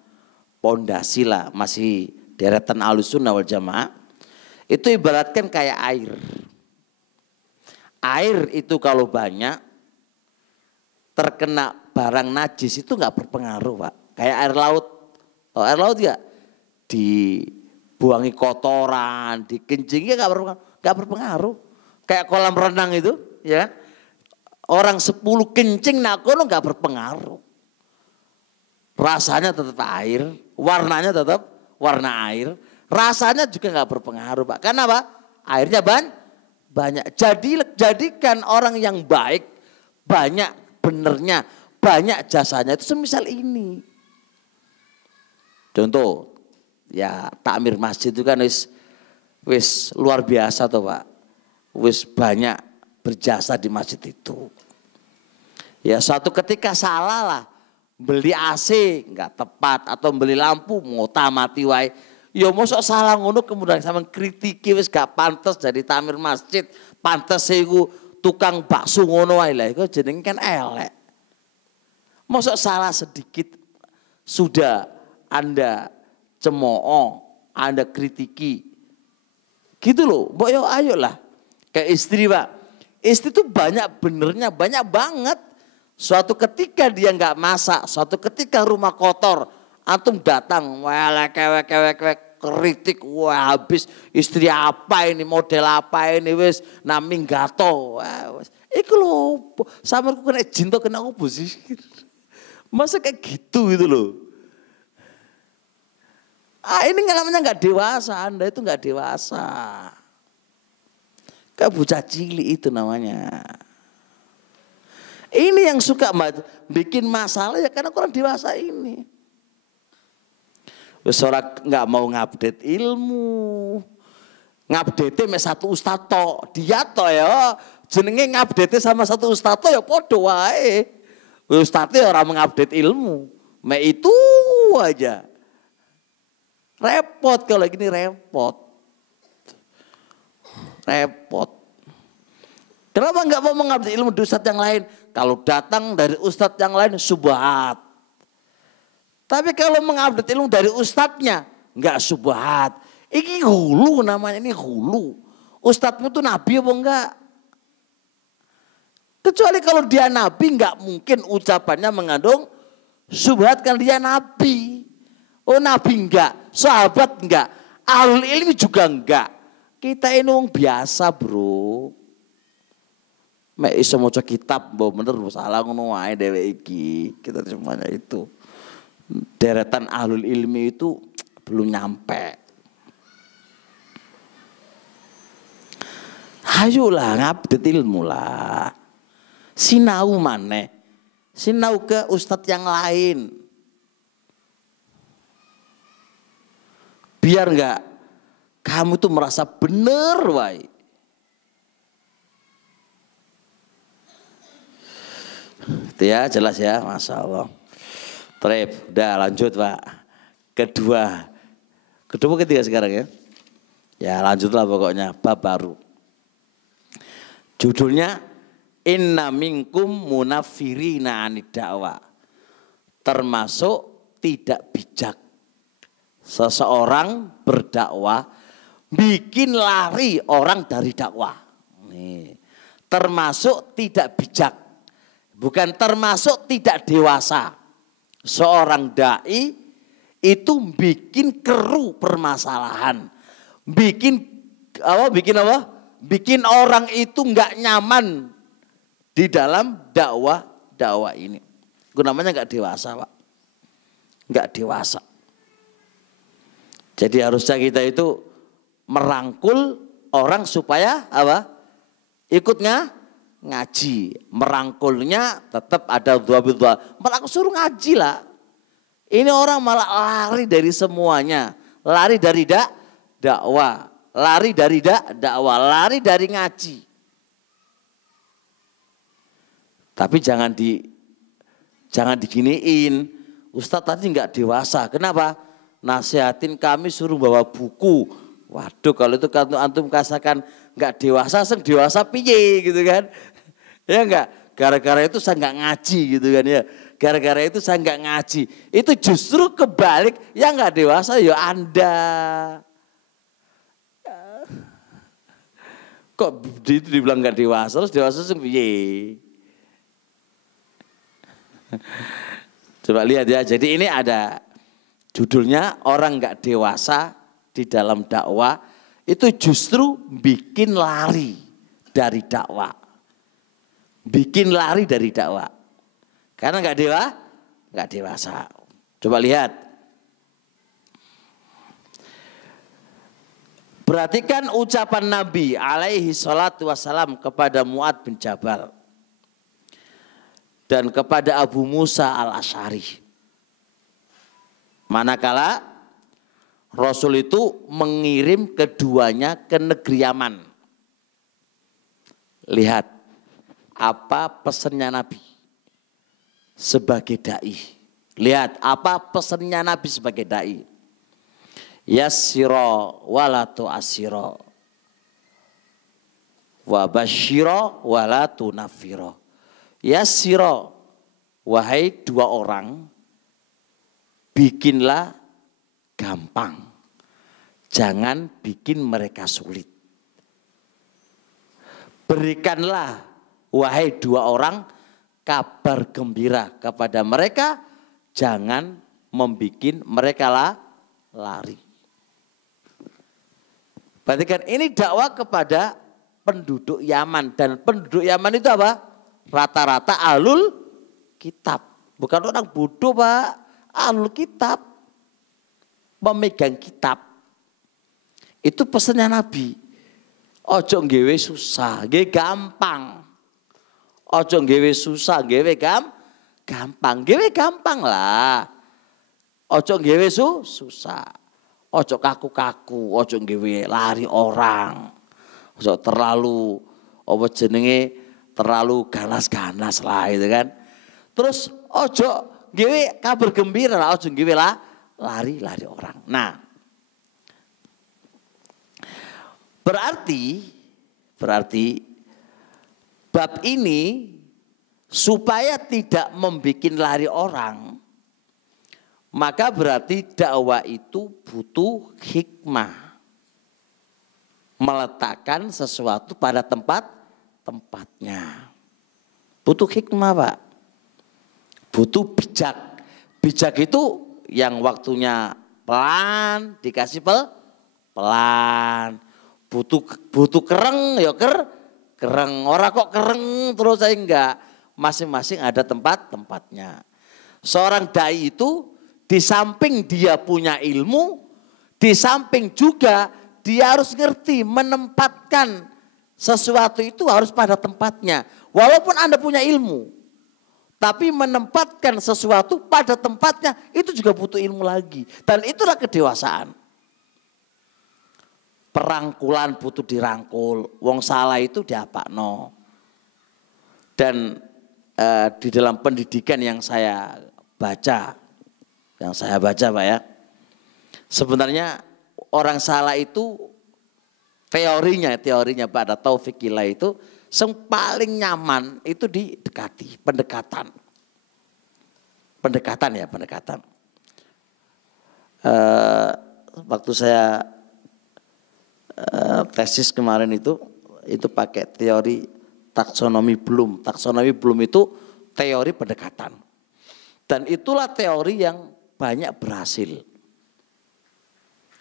pondasi lah, masih deretan Ahlussunnah wal Jamaah. Itu ibaratkan kayak air. Air itu kalau banyak terkena barang najis itu nggak berpengaruh Pak. Kayak air laut. Oh, air laut ya dibuangi kotoran, dikencingnya nggak berpengaruh. Kayak kolam renang itu, ya. Orang 10 kencing nakono nggak berpengaruh. Rasanya tetap air, warnanya tetap warna air, rasanya juga nggak berpengaruh Pak. Karena apa? Airnya banyak. Jadikan orang yang baik banyak benernya, banyak jasanya itu semisal ini. Contoh, ya takmir masjid itu kan wis luar biasa tuh Pak. Wis banyak berjasa di masjid itu. Ya suatu ketika salah lah, beli AC nggak tepat atau beli lampu mau mati wae. Ya mosok salah ngono kemudian sama kritiki wis gak pantas jadi takmir masjid, pantas iku tukang bakso ngono wae lah iku jenenge kan elek. Mosok salah sedikit sudah Anda cemooh, Anda kritiki. Gitu loh, mbok yo ayolah. Kayak istri Pak. Istri itu banyak benernya, banyak banget. Suatu ketika dia nggak masak, suatu ketika rumah kotor, antum datang, welek kritik, wah habis istri apa ini, model apa ini, wis nami gato, wis. Iku lho, samarku kena jin to kena opo sih? Masa kayak gitu loh. Ini namanya nggak dewasa, Anda itu nggak dewasa. Kayak bocah cilik itu namanya. Ini yang suka bikin masalah ya karena kurang dewasa ini. Orang nggak mau ngupdate ilmu, ngupdate sama satu ustadz tok, dia tok ya, jenenge ngupdate sama satu ustadz tok ya podo wae. Ustadznya orang mengupdate ilmu, itu aja. Repot kalau gini repot. Kenapa nggak mau mengupdate ilmu di ustadz yang lain? Kalau datang dari ustadz yang lain subhat. Tapi kalau mengupdate ilmu dari ustadznya nggak subhat. Ini hulu namanya, ini hulu. Ustadzmu tuh nabi apa enggak? Kecuali kalau dia nabi nggak mungkin ucapannya mengandung subhat kan dia nabi. Oh nabi enggak, sahabat enggak, ahlul ilmi juga enggak. Kita ini orang biasa bro. Mek iso maca kitab mbok bener salah ngono wae dhewe iki. Kita semuanya itu. Deretan ahlul ilmi itu belum nyampe. Ayolah ngupdate ilmu lah. Sinau maneh. Sinau ke ustadz yang lain. Biar enggak kamu tuh merasa bener wae. Itu ya, jelas ya, Masya Allah. Trip, udah lanjut Pak. Kedua ketiga sekarang ya. Ya lanjutlah pokoknya, bab baru. Judulnya Inna minkum munafirina anid dakwah. Termasuk tidak bijak seseorang berdakwah bikin lari orang dari dakwah. Nih, termasuk tidak bijak. Bukan termasuk tidak dewasa. Seorang dai itu bikin keruh permasalahan. Bikin apa? Bikin orang itu nggak nyaman di dalam dakwah ini. Itu namanya nggak dewasa, Pak. Nggak dewasa. Jadi harusnya kita itu merangkul orang supaya apa? Ikut ngaji. Merangkulnya tetap ada dua. Malah aku suruh ngaji lah. Ini orang malah lari dari semuanya. Lari dari dakwah. Lari dari dakwah. Lari dari ngaji. Tapi jangan diginiin. Ustadz tadi nggak dewasa. Kenapa? Nasihatin kami suruh bawa buku. Waduh, kalau itu antum katakan nggak dewasa, dewasa piye gitu kan? Ya enggak, gara-gara itu saya nggak ngaji gitu kan ya. Gara-gara itu saya nggak ngaji. Itu justru kebalik, yang nggak dewasa ya Anda. Kok dibilang nggak dewasa, terus dewasa piye? Coba lihat ya, jadi ini ada judulnya orang nggak dewasa di dalam dakwah itu justru bikin lari dari dakwah. Bikin lari dari dakwah. Karena nggak dewasa. Coba lihat. Perhatikan ucapan Nabi alaihi salatu wassalam kepada Mu'adz bin Jabal dan kepada Abu Musa al-Asy'ari. Manakala Rasul itu mengirim keduanya ke negeri Yaman. Lihat apa pesannya Nabi sebagai dai. Lihat apa pesannya Nabi sebagai dai. Yassira wala tu'assira. Wa basyira wala tunaffira. Yassira, wahai dua orang, bikinlah gampang. Jangan bikin mereka sulit. Berikanlah, wahai dua orang, kabar gembira kepada mereka. Jangan membikin mereka lari. Berarti kan ini dakwah kepada penduduk Yaman. Dan penduduk Yaman itu apa? Rata-rata ahlul kitab. Bukan orang bodoh Pak. Ahlul kitab. Memegang kitab. Itu pesannya Nabi. Ojo nggawe susah, nggawe gampang. Ojo nggawe susah, nggawe gampang. Nggawe gampang lah. Ojo nggawe susah. Ojo kaku-kaku, ojo nggawe lari orang. Ojo terlalu apa jenenge terlalu ganas-ganas lah itu kan. Terus ojo nggawe kabar gembira lah, ojo nggawe lari orang. Nah, berarti bab ini supaya tidak membuat lari orang, maka berarti dakwah itu butuh hikmah. Meletakkan sesuatu pada tempatnya. Butuh hikmah Pak. Butuh bijak. Bijak itu yang waktunya pelan, dikasih pelan. Butuh kereng ya kereng. Orang kok kereng terus saya enggak. Masing-masing ada tempatnya. Seorang dai itu di samping dia punya ilmu, di samping juga dia harus ngerti menempatkan Sesuatu itu harus pada tempatnya. Walaupun Anda punya ilmu. Tapi menempatkan sesuatu pada tempatnya itu juga butuh ilmu lagi. Dan itulah kedewasaan. Perangkulan butuh dirangkul. Wong salah itu diapakno. Dan di dalam pendidikan yang saya baca. Yang saya baca Pak ya. Sebenarnya orang salah itu teorinya pada Taufik Kilai itu yang paling nyaman itu didekati, pendekatan. Pendekatan. Waktu saya tesis kemarin itu pakai teori taksonomi Bloom. Taksonomi Bloom itu teori pendekatan. Dan itulah teori yang banyak berhasil.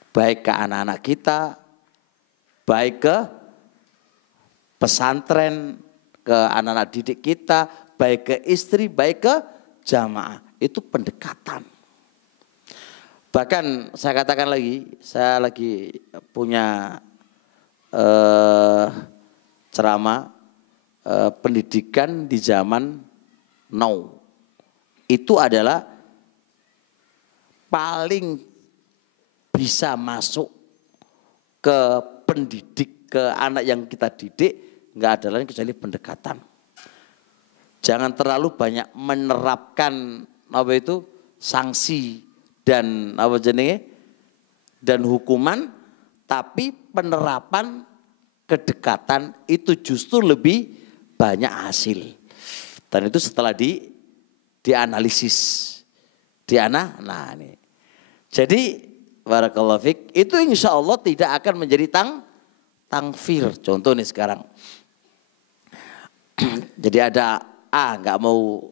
Baik ke anak-anak kita, baik ke pesantren, ke anak-anak didik kita, baik ke istri, baik ke jamaah. Itu pendekatan. Bahkan saya katakan lagi, saya lagi punya ceramah pendidikan di zaman now. Itu adalah paling bisa masuk ke pendidik, ke anak yang kita didik, nggak ada lain kecuali pendekatan. Jangan terlalu banyak menerapkan sanksi dan dan hukuman, tapi penerapan kedekatan itu justru lebih banyak hasil. Dan itu setelah dianalisis, nah ini. Jadi barakallahu fik, itu insya Allah tidak akan menjadi tangfir. Contoh nih sekarang. Jadi ada A nggak mau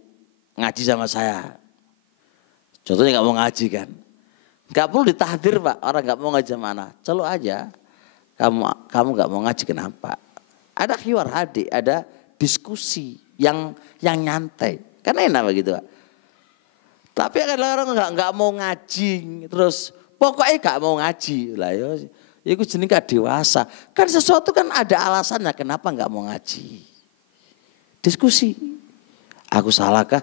ngaji sama saya. Contohnya nggak mau ngaji kan. Nggak perlu ditahdir Pak, orang nggak mau ngaji mana. Celuk aja. Kamu nggak mau ngaji kenapa? Ada khiwar hadi, ada diskusi yang nyantai. Kan enak begitu Pak. Tapi ada orang nggak mau ngaji terus. Pokoknya gak mau ngaji lah ya. Itu jenis gak dewasa. Kan sesuatu kan ada alasannya kenapa gak mau ngaji. Diskusi. Aku salah kah?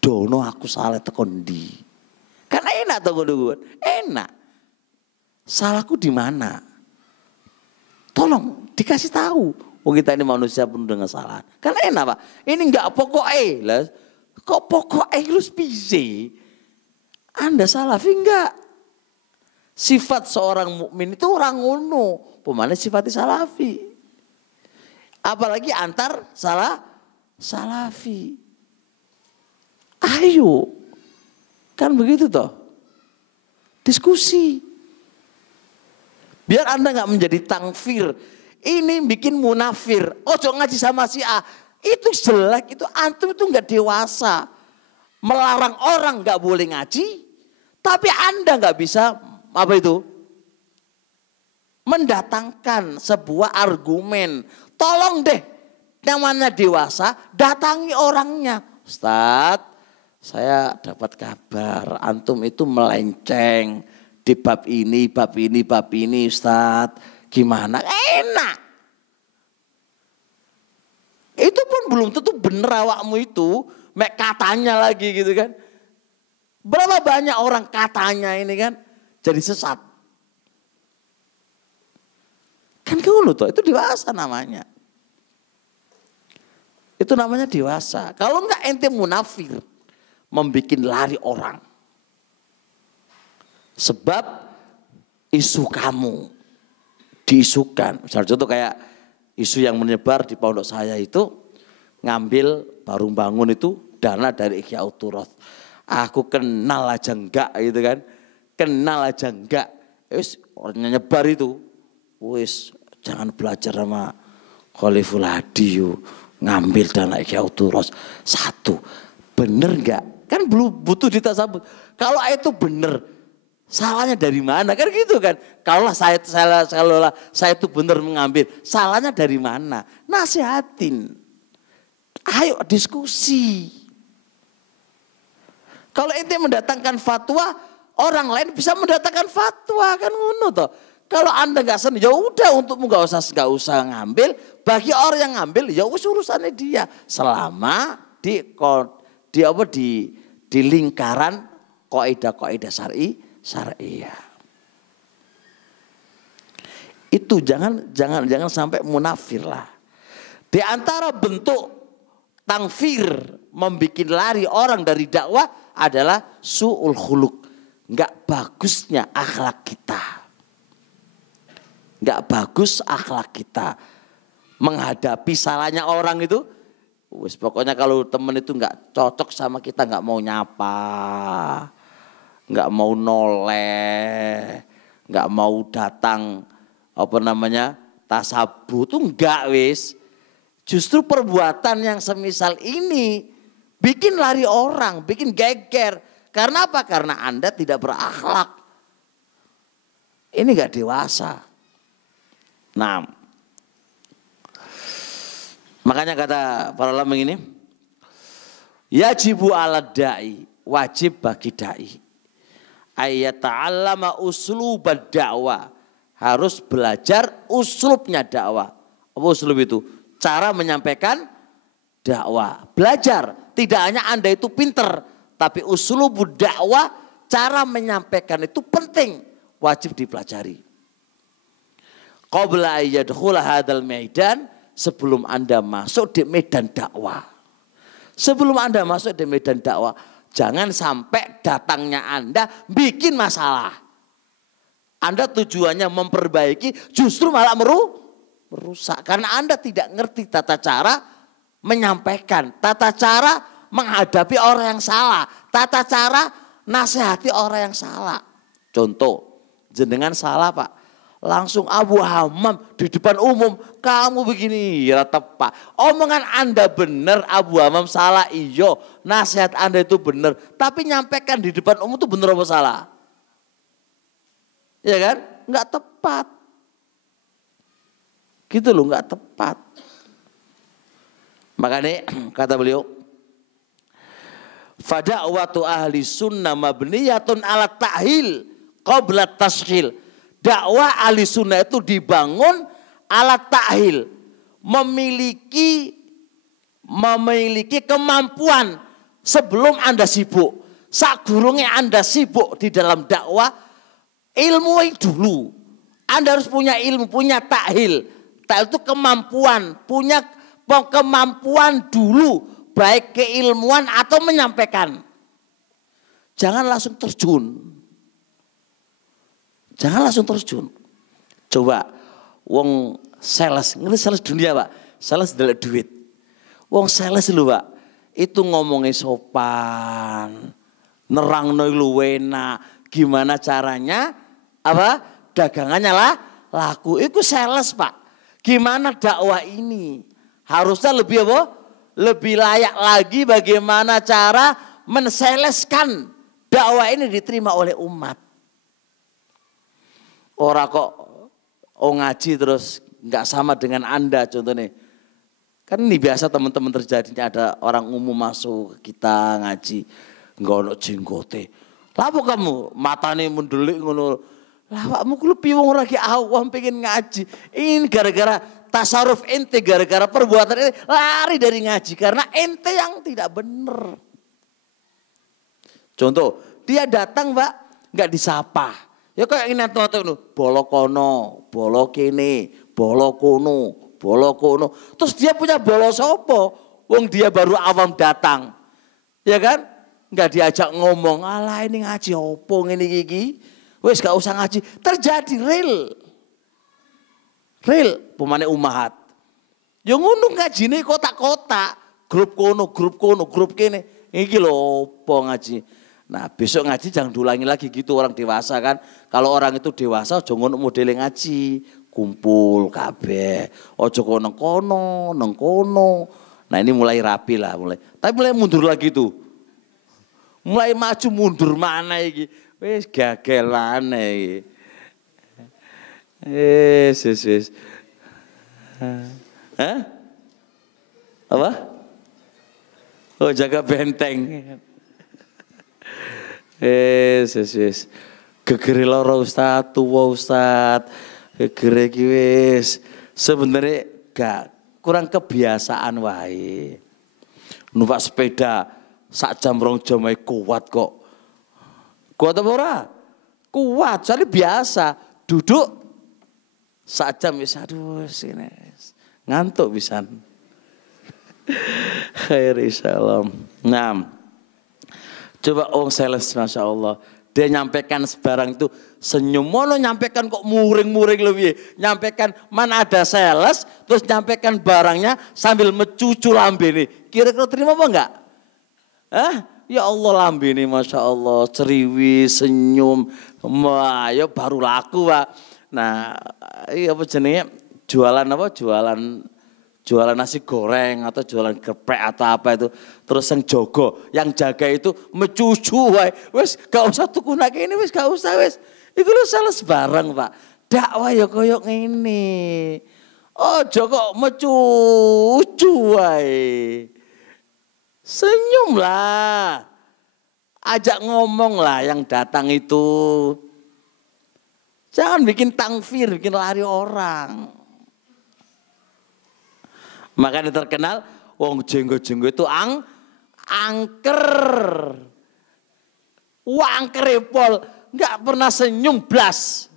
Dono aku salah tekondi. Kan enak tuh gue. Enak. Salahku di mana? Tolong dikasih tahu. Oh kita ini manusia penuh dengan salah. Kan enak Pak. Ini gak pokoknya lah. Kok pokoknya terus piye? Anda salafi enggak? Sifat seorang mukmin itu orang ngono, pemana sifatnya salafi. Apalagi antar salafi. Ayo. Kan begitu toh. Diskusi. Biar Anda enggak menjadi tangfir. Ini bikin munafir. Ojo ngaji sama si A. Itu jelek, itu antum itu enggak dewasa. Melarang orang enggak boleh ngaji. Tapi Anda nggak bisa mendatangkan sebuah argumen. Tolong deh, namanya dewasa, datangi orangnya. Ustadz, saya dapat kabar antum itu melenceng di bab ini, Ustadz. Gimana? Enak. Itu pun belum tentu bener awakmu itu, katanya lagi gitu kan. Berapa banyak orang katanya ini kan jadi sesat. Kan ngono toh, itu dewasa namanya. Itu namanya dewasa. Kalau enggak ente munafir, membuat lari orang. Sebab isu kamu diisukan. Misalnya contoh kayak isu yang menyebar di pondok saya itu ngambil barung bangun itu dana dari Ihya Uturoth. Aku kenal aja enggak gitu kan. Kenal aja enggak. Wis orangnya nyebar itu. Wis jangan belajar sama Khaliful Hadi ngambil dana Ihya Uturoth. Satu, bener enggak? Kan belum butuh ditasabut. Kalau itu bener, salahnya dari mana? Kan gitu kan. Kalau saya itu bener mengambil, salahnya dari mana? Nasihatin. Ayo diskusi. Kalau ente mendatangkan fatwa, orang lain bisa mendatangkan fatwa kan ngono toh. Kalau Anda nggak senang, ya udah untukmu nggak usah ngambil. Bagi orang yang ngambil, ya urusannya dia. Selama di lingkaran kaidah syariah. Itu jangan sampai munafir lah. Di antara bentuk tangfir, membuat lari orang dari dakwah adalah su'ul khuluq. Enggak bagusnya akhlak kita. Enggak bagus akhlak kita. Menghadapi salahnya orang itu, pokoknya kalau teman itu enggak cocok sama kita, enggak mau nyapa, enggak mau noleh, enggak mau datang tasabuh tuh enggak wis. Justru perbuatan yang semisal ini bikin lari orang, bikin geger. Karena apa? Karena Anda tidak berakhlak. Ini enggak dewasa. Nah, makanya kata para ulama ini, yajibu ala da'i, wajib bagi da'i, ayat ta'allama uslubad dakwah, harus belajar uslubnya dakwah. Apa uslub itu? Cara menyampaikan dakwah. Belajar, tidak hanya Anda itu pinter, tapi uslubud dakwah, cara menyampaikan itu penting, wajib dipelajari. Qabla ayyadkhula hadzal maidan, sebelum Anda masuk di medan dakwah. Sebelum Anda masuk di medan dakwah, jangan sampai datangnya Anda bikin masalah. Anda tujuannya memperbaiki, justru malah merusak. Karena Anda tidak ngerti tata cara menyampaikan, tata cara menghadapi orang yang salah, tata cara nasihati orang yang salah. Contoh, jenengan salah Pak, langsung Abu Hammam di depan umum, kamu begini ya tepat. Omongan Anda benar, Abu Hammam salah, iyo. Nasihat Anda itu benar, tapi nyampaikan di depan umum itu benar apa salah? Ya kan? Enggak tepat. Gitu loh, enggak tepat. Makanya kata beliau, fada'watu ahli sunnah mabniyatun ala ta'hil qabla tashkhil. Dakwah ahli sunnah itu dibangun ala ta'hil, memiliki kemampuan sebelum Anda sibuk. Sakgurunge Anda sibuk di dalam dakwah, ilmu dulu. Anda harus punya ilmu, punya ta'hil. Ta'hil itu kemampuan, punya kemampuan dulu, baik keilmuan atau menyampaikan. Jangan langsung terjun. Jangan langsung terjun. Coba wong sales, ngerti sales dunia Pak? Sales adalah duit. Wong sales lho Pak, itu ngomongnya sopan, nerangno luwih enak, gimana caranya apa? Dagangannya lah laku. Itu sales Pak. Gimana dakwah ini? Harusnya lebih apa? Lebih layak lagi bagaimana cara menseleskan dakwah ini diterima oleh umat. Orang kok ngaji terus nggak sama dengan Anda contohnya. Kan ini biasa teman-teman terjadinya, ada orang umum masuk kita ngaji nggak ono jenggote. Lapo kamu matane mendelik ngono. Lah awakmu ku piye wong ora ki awam pengen ngaji. Ini gara-gara tasarruf ente, gara-gara perbuatan ente lari dari ngaji karena ente yang tidak benar. Contoh, dia datang Pak nggak disapa. Ya kayak ini tuh bolo kono, bolo kene, bolo kono, bolo kono. Terus dia punya bolo sopo? Wong dia baru awam datang. Ya kan? Nggak diajak ngomong, alah ini ngaji opo ngene iki. Wes gak usah ngaji. Terjadi real. Pemane umahat. Ya ngono ngajine kotak-kotak. Grup kono, grup kene. Iki lho opo ngaji. Nah besok ngaji jangan diulangi lagi gitu, orang dewasa kan. Kalau orang itu dewasa aja ngono modele ngaji. Kumpul kabeh. Aja kono nang kono. Nah ini mulai rapi lah mulai. Tapi mulai mundur lagi tuh. Mulai maju mundur mana iki. Wis gagelane iki. Wis. Hah? Apa? Oh jaga benteng. Wis. gegere loro Ustaz, tuwa Ustaz. Gegere iki wis sebenarnya gak kurang kebiasaan wae. Numpak sepeda sak jam 2 jam ae kuat kok. Kuat apa ora? Kuat, soalnya biasa. Duduk sak jam wis aduh sini. Ngantuk pisan. Khair insyaallah. Nah, coba sales Masya Allah. Dia nyampaikan sebarang itu senyum. Mono nyampaikan kok muring-muring lebih. Nyampaikan mana ada sales. Terus nyampaikan barangnya sambil mencucu lambene. Kira-kira terima apa enggak? Ya Allah lambene Masya Allah. Ceriwi, senyum. Ya baru laku Pak. Nah iya apa jenisnya. Jualan apa? Jualan nasi goreng atau jualan geprek atau apa itu. Terus yang jogo, yang jaga itu mencucu wae. Wes gak usah tuku nak ini wes gak usah wes. Iku lu sales barang Pak. Dakwah ya koyo ngene. Oh joko mencucu wae. Senyum lah. Ajak ngomong lah yang datang itu. Jangan bikin tangfir, bikin lari orang. Makanya terkenal wong jenggo-jenggo itu angker. Wah angker pol, nggak pernah senyum blas.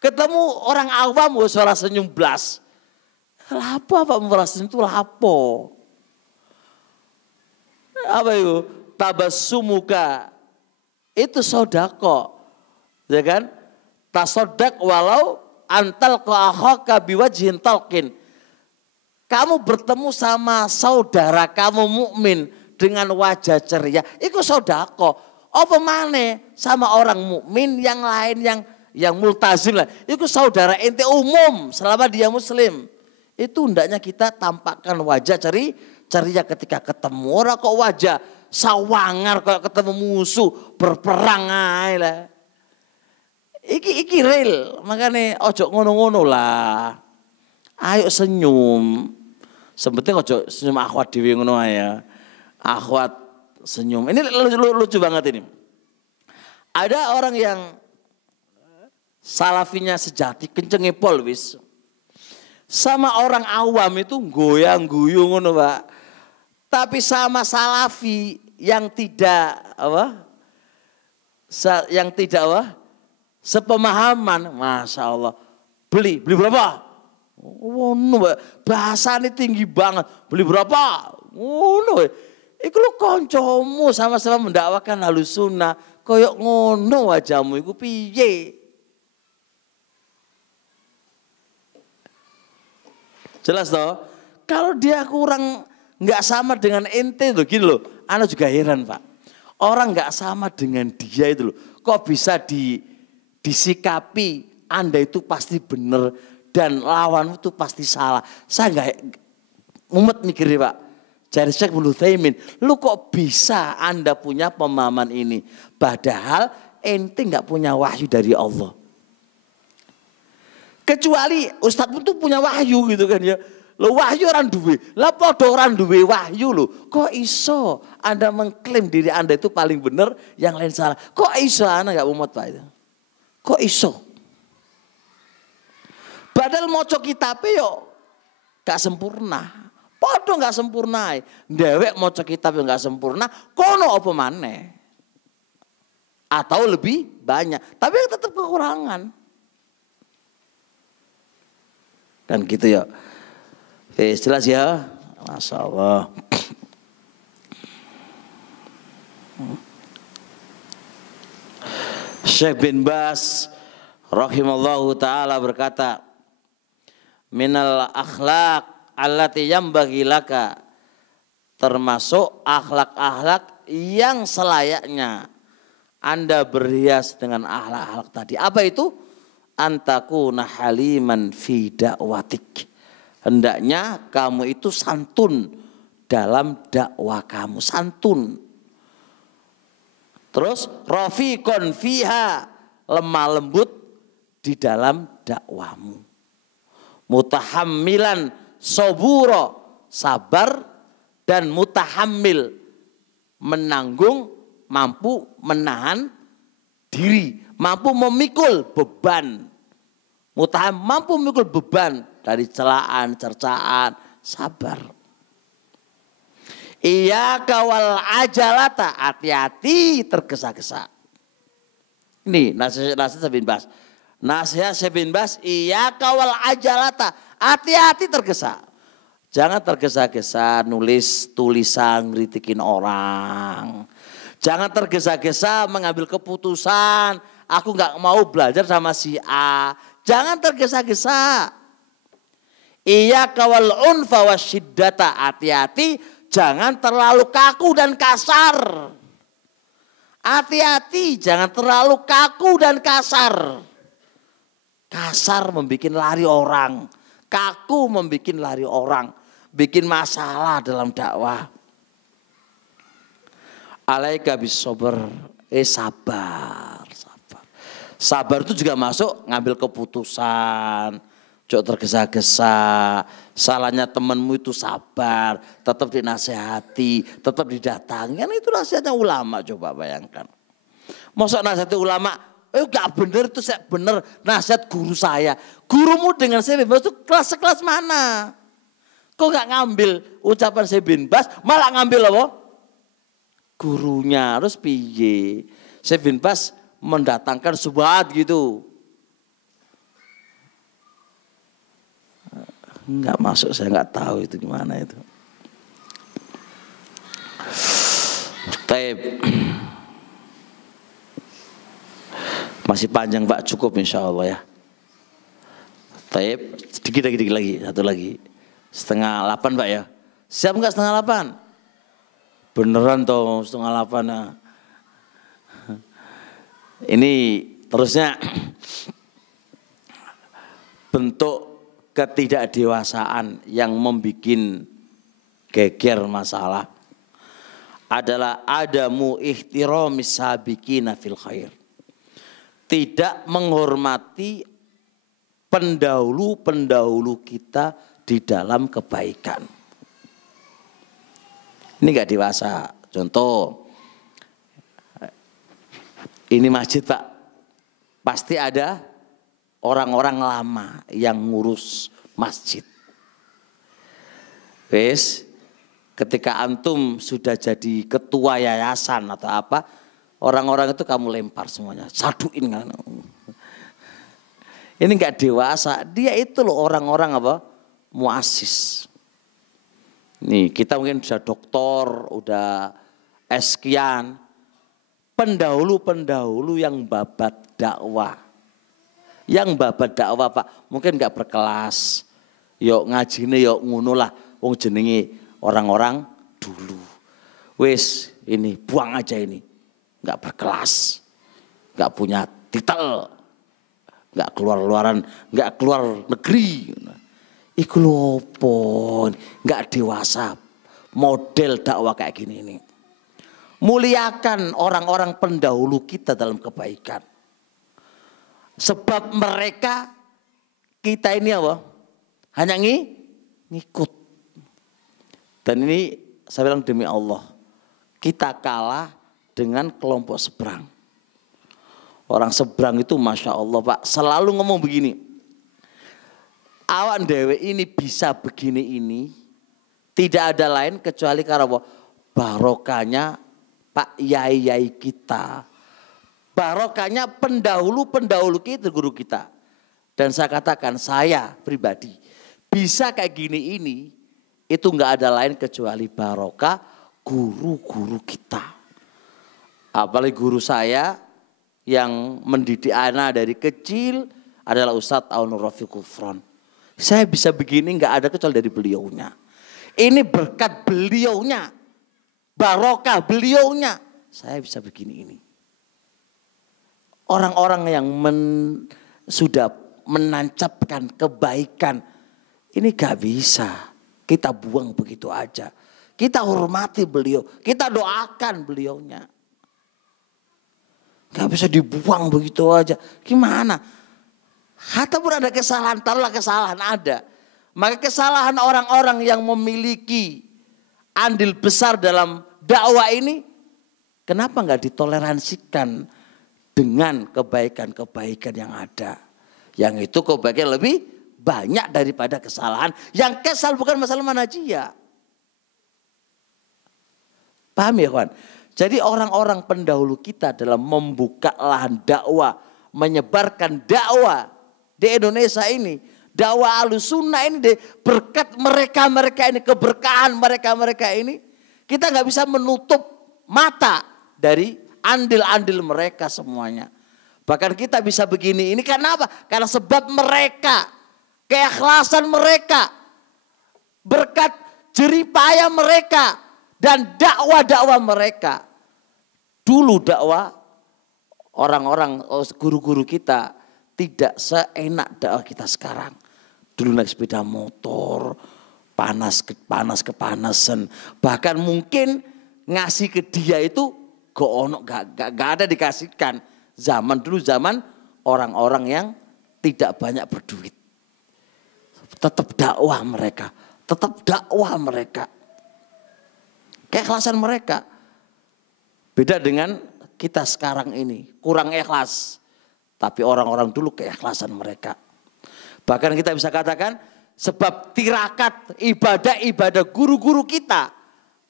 Ketemu orang awam ora senyum blas. Lapo apa merasa senyum itu lapo? Apa itu? Tabassumuka itu sodako, ya kan? Tasodak walau antal akhaka biwajhin talqin. Kamu bertemu sama saudara kamu mukmin dengan wajah ceria, itu sodako. Apa maneh sama orang mukmin yang lain yang multazim lah, itu saudara ente umum selama dia muslim. Itu hendaknya kita tampakkan wajah ceria ketika ketemu. Ora kok wajah sawangar kok ketemu musuh berperang ae lah. Iki real, makanya ojo ngono-ngono lah. Ayo senyum. Sebetulnya ojo senyum akhwat dewi ngono ya. Akhwat senyum. Ini lucu banget ini. Ada orang yang salafinya sejati kencenge pol wis. Sama orang awam itu goyang-guyu ngono, Pak. Tapi sama salafi yang tidak sepemahaman, Masya Allah. Beli berapa? Oh, bahasanya tinggi banget. Beli berapa? Ngono. Iku lu koncomu sama-sama mendakwakan Ahlus Sunnah. Koyok ngono wajahmu iku piye? Jelas toh? Kalau dia kurang nggak sama dengan ente tuh gini loh. Ana juga heran Pak. Orang nggak sama dengan dia itu loh. Kok bisa disikapi Anda itu pasti benar dan lawanmu itu pasti salah. Saya nggak mumet mikir Pak. Jadi Syekh Ibnu Utsaimin, lu kok bisa Anda punya pemahaman ini? Padahal ente nggak punya wahyu dari Allah. Kecuali Ustadz itu punya wahyu gitu kan ya. Lo wahyu orang duwe, lah podo orang duwe wahyu lo. Kok iso Anda mengklaim diri Anda itu paling benar, yang lain salah? Kok iso Anda nggak mumet Pak itu? Kok iso? Padahal moco kitabnya yo gak sempurna. Podo gak sempurna. Dewek moco kitab yang gak sempurna. Kono apa maneh? Atau lebih banyak. Tapi tetap kekurangan. Kan gitu ya. Oke, jelas ya. Masya Allah. Syekh bin Bas rahimallahu ta'ala berkata, minal akhlaq allati yambaghi laka, termasuk akhlak-akhlak yang selayaknya Anda berhias dengan akhlak-akhlak tadi. Apa itu? Antakuna haliman fi da'watik. Hendaknya kamu itu santun dalam dakwah kamu, santun. Terus rafiqon fiha, lemah lembut di dalam dakwahmu. Mutahammilan soburo, sabar dan mutahammil, menanggung, mampu menahan diri, mampu memikul beban. Mutahammil mampu memikul beban dari celaan, cercaan, sabar. Iya kawal ajalata, hati-hati tergesa-gesa. Ini nasihat Syekh bin Baz. Nasihat Syekh bin Baz, iya kawal ajalata, hati-hati tergesa. Jangan tergesa-gesa nulis tulisan ngeritikin orang. Jangan tergesa-gesa mengambil keputusan. Aku nggak mau belajar sama si A. Jangan tergesa-gesa. Iya kawal unfa wasyiddata, hati-hati jangan terlalu kaku dan kasar. Hati-hati jangan terlalu kaku dan kasar. Kasar membuat lari orang. Kaku membuat lari orang. Bikin masalah dalam dakwah. Alaika bis sabar. Sabar. Sabar itu juga masuk ngambil keputusan. Jangan tergesa-gesa. Salahnya temanmu itu sabar. Tetap dinasehati. Tetap didatangi. Kan itu nasihatnya ulama, coba bayangkan. Masa nasihat ulama, gak bener itu saya bener. Nasihat guru saya. Gurumu dengan saya bebas itu kelas-kelas mana? Kok gak ngambil ucapan Syekh bin Baz, malah ngambil apa? Gurunya. Terus piye? Syekh bin Baz mendatangkan subhat gitu. Enggak masuk, saya enggak tahu itu gimana itu. Taib. Masih panjang Pak, cukup insya Allah ya. Taib, sedikit lagi, satu lagi. 7:30 Pak ya. Siap enggak 7:30? Beneran toh 7:30 ya. Ini terusnya bentuk ketidakdewasaan yang membuat geger masalah adalah adamu ihtiramis sabiqina fil khair. Tidak menghormati pendahulu-pendahulu kita di dalam kebaikan. Ini enggak dewasa. Contoh, ini masjid Pak, pasti ada orang-orang lama yang ngurus masjid. Wes, ketika antum sudah jadi ketua yayasan atau apa, orang-orang itu kamu lempar semuanya, saduin kan. Ini enggak dewasa. Dia itu loh orang-orang apa? Muassis. Nih kita mungkin sudah doktor, udah sekian. Pendahulu-pendahulu yang babat dakwah. Yang babat dakwah Pak, mungkin enggak berkelas. Yuk ngajine yuk ngono lah, wong jenenge orang-orang dulu. Wis, ini buang aja ini. Enggak berkelas. Enggak punya titel. Enggak keluar-luaran, enggak keluar negeri. Iku lho enggak dewasa. Model dakwah kayak gini ini. Muliakan orang-orang pendahulu kita dalam kebaikan. Sebab mereka, kita ini apa? Hanya ngikut. Dan ini saya bilang demi Allah, kita kalah dengan kelompok seberang. Orang seberang itu Masya Allah Pak, selalu ngomong begini. Awan dewe ini bisa begini ini, tidak ada lain kecuali karena apa? Barokahnya Pak Yai kita. Barokahnya pendahulu-pendahulu kita, guru kita. Dan saya katakan, saya pribadi bisa kayak gini ini, itu enggak ada lain kecuali barokah guru-guru kita. Apalagi guru saya yang mendidik anak dari kecil adalah Ustadz Aunur Rafiq Gufron. Saya bisa begini enggak ada kecuali dari beliaunya. Ini berkat beliaunya, barokah beliaunya, saya bisa begini ini. Orang-orang yang sudah menancapkan kebaikan, ini gak bisa kita buang begitu aja. Kita hormati beliau, kita doakan beliaunya. Gak bisa dibuang begitu aja. Gimana? Ataupun ada kesalahan, taruhlah kesalahan ada. Maka kesalahan orang-orang yang memiliki andil besar dalam dakwah ini, kenapa gak ditoleransikan dengan kebaikan-kebaikan yang ada. Yang itu kebaikan lebih banyak daripada kesalahan. Yang kesal bukan masalah manhajiyah. Paham ya kawan? Jadi orang-orang pendahulu kita dalam membuka lahan dakwah, menyebarkan dakwah di Indonesia ini, dakwah Ahlussunnah ini, berkat mereka ini, keberkahan mereka ini, kita nggak bisa menutup mata dari andil-andil mereka semuanya. Bahkan kita bisa begini, ini karena apa? Karena sebab mereka, keikhlasan mereka, berkat jeripaya mereka dan dakwah-dakwah mereka. Dulu dakwah orang-orang guru-guru kita tidak seenak dakwah kita sekarang. Dulu naik sepeda motor, kepanasan. Bahkan mungkin ngasih ke dia itu gak ada dikasihkan. Zaman dulu zaman orang-orang yang tidak banyak berduit. Tetap dakwah mereka. Keikhlasan mereka. Beda dengan kita sekarang ini. Kurang ikhlas. Tapi orang-orang dulu keikhlasan mereka. Bahkan kita bisa katakan sebab tirakat ibadah-ibadah guru-guru kita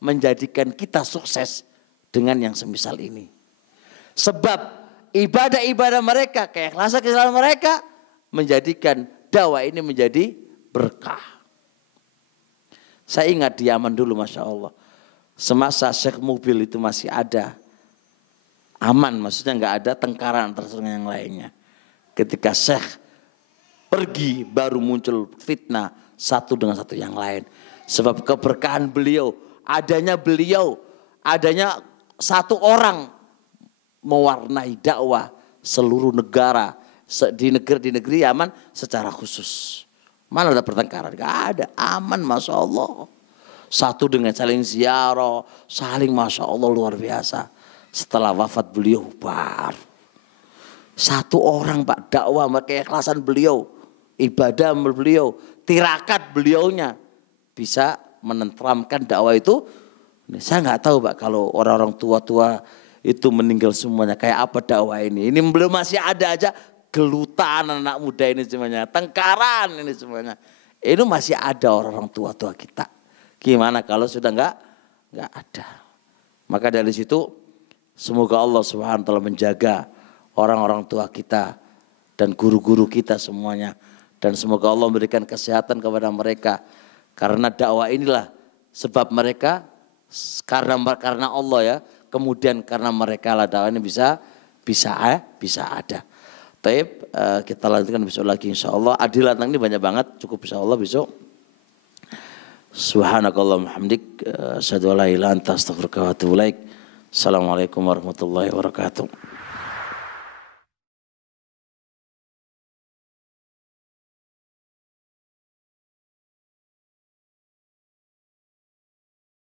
menjadikan kita sukses dengan yang semisal ini. Sebab ibadah-ibadah mereka, keikhlasan mereka menjadikan dakwah ini menjadi berkah. Saya ingat di Yaman dulu, Masya Allah. Semasa Syekh Mubil itu masih ada. Aman, maksudnya nggak ada tengkaran antara dengan yang lainnya. Ketika Syekh pergi baru muncul fitnah satu dengan satu yang lain. Sebab keberkahan beliau, adanya satu orang mewarnai dakwah seluruh negara di negeri Yaman secara khusus. Mana ada pertengkaran? Gak ada, aman, Masya Allah. Satu dengan saling ziarah, saling Masya Allah luar biasa. Setelah wafat beliau baru satu orang Pak dakwah, keikhlasan beliau, ibadah beliau, tirakat beliaunya bisa menenteramkan dakwah itu. Saya nggak tahu Pak kalau orang-orang tua-tua itu meninggal semuanya kayak apa dakwah ini. Ini belum masih ada aja gelutan anak muda ini semuanya, tengkaran ini semuanya. Ini masih ada orang-orang tua-tua kita. Gimana kalau sudah nggak ada? Maka dari situ semoga Allah Subhanahu wa taala menjaga orang-orang tua kita dan guru-guru kita semuanya, dan semoga Allah memberikan kesehatan kepada mereka, karena dakwah inilah sebab mereka, karena Allah ya, kemudian karena mereka lah dakwah ini bisa ada. Taib, kita lanjutkan besok lagi insyaallah. Adilah ini banyak banget, cukup insyaallah besok. Subhanakallahumma hamdik, asyhadu an la ilaha illa anta astaghfiruka wa atubu ilaik. Assalamualaikum warahmatullahi wabarakatuh.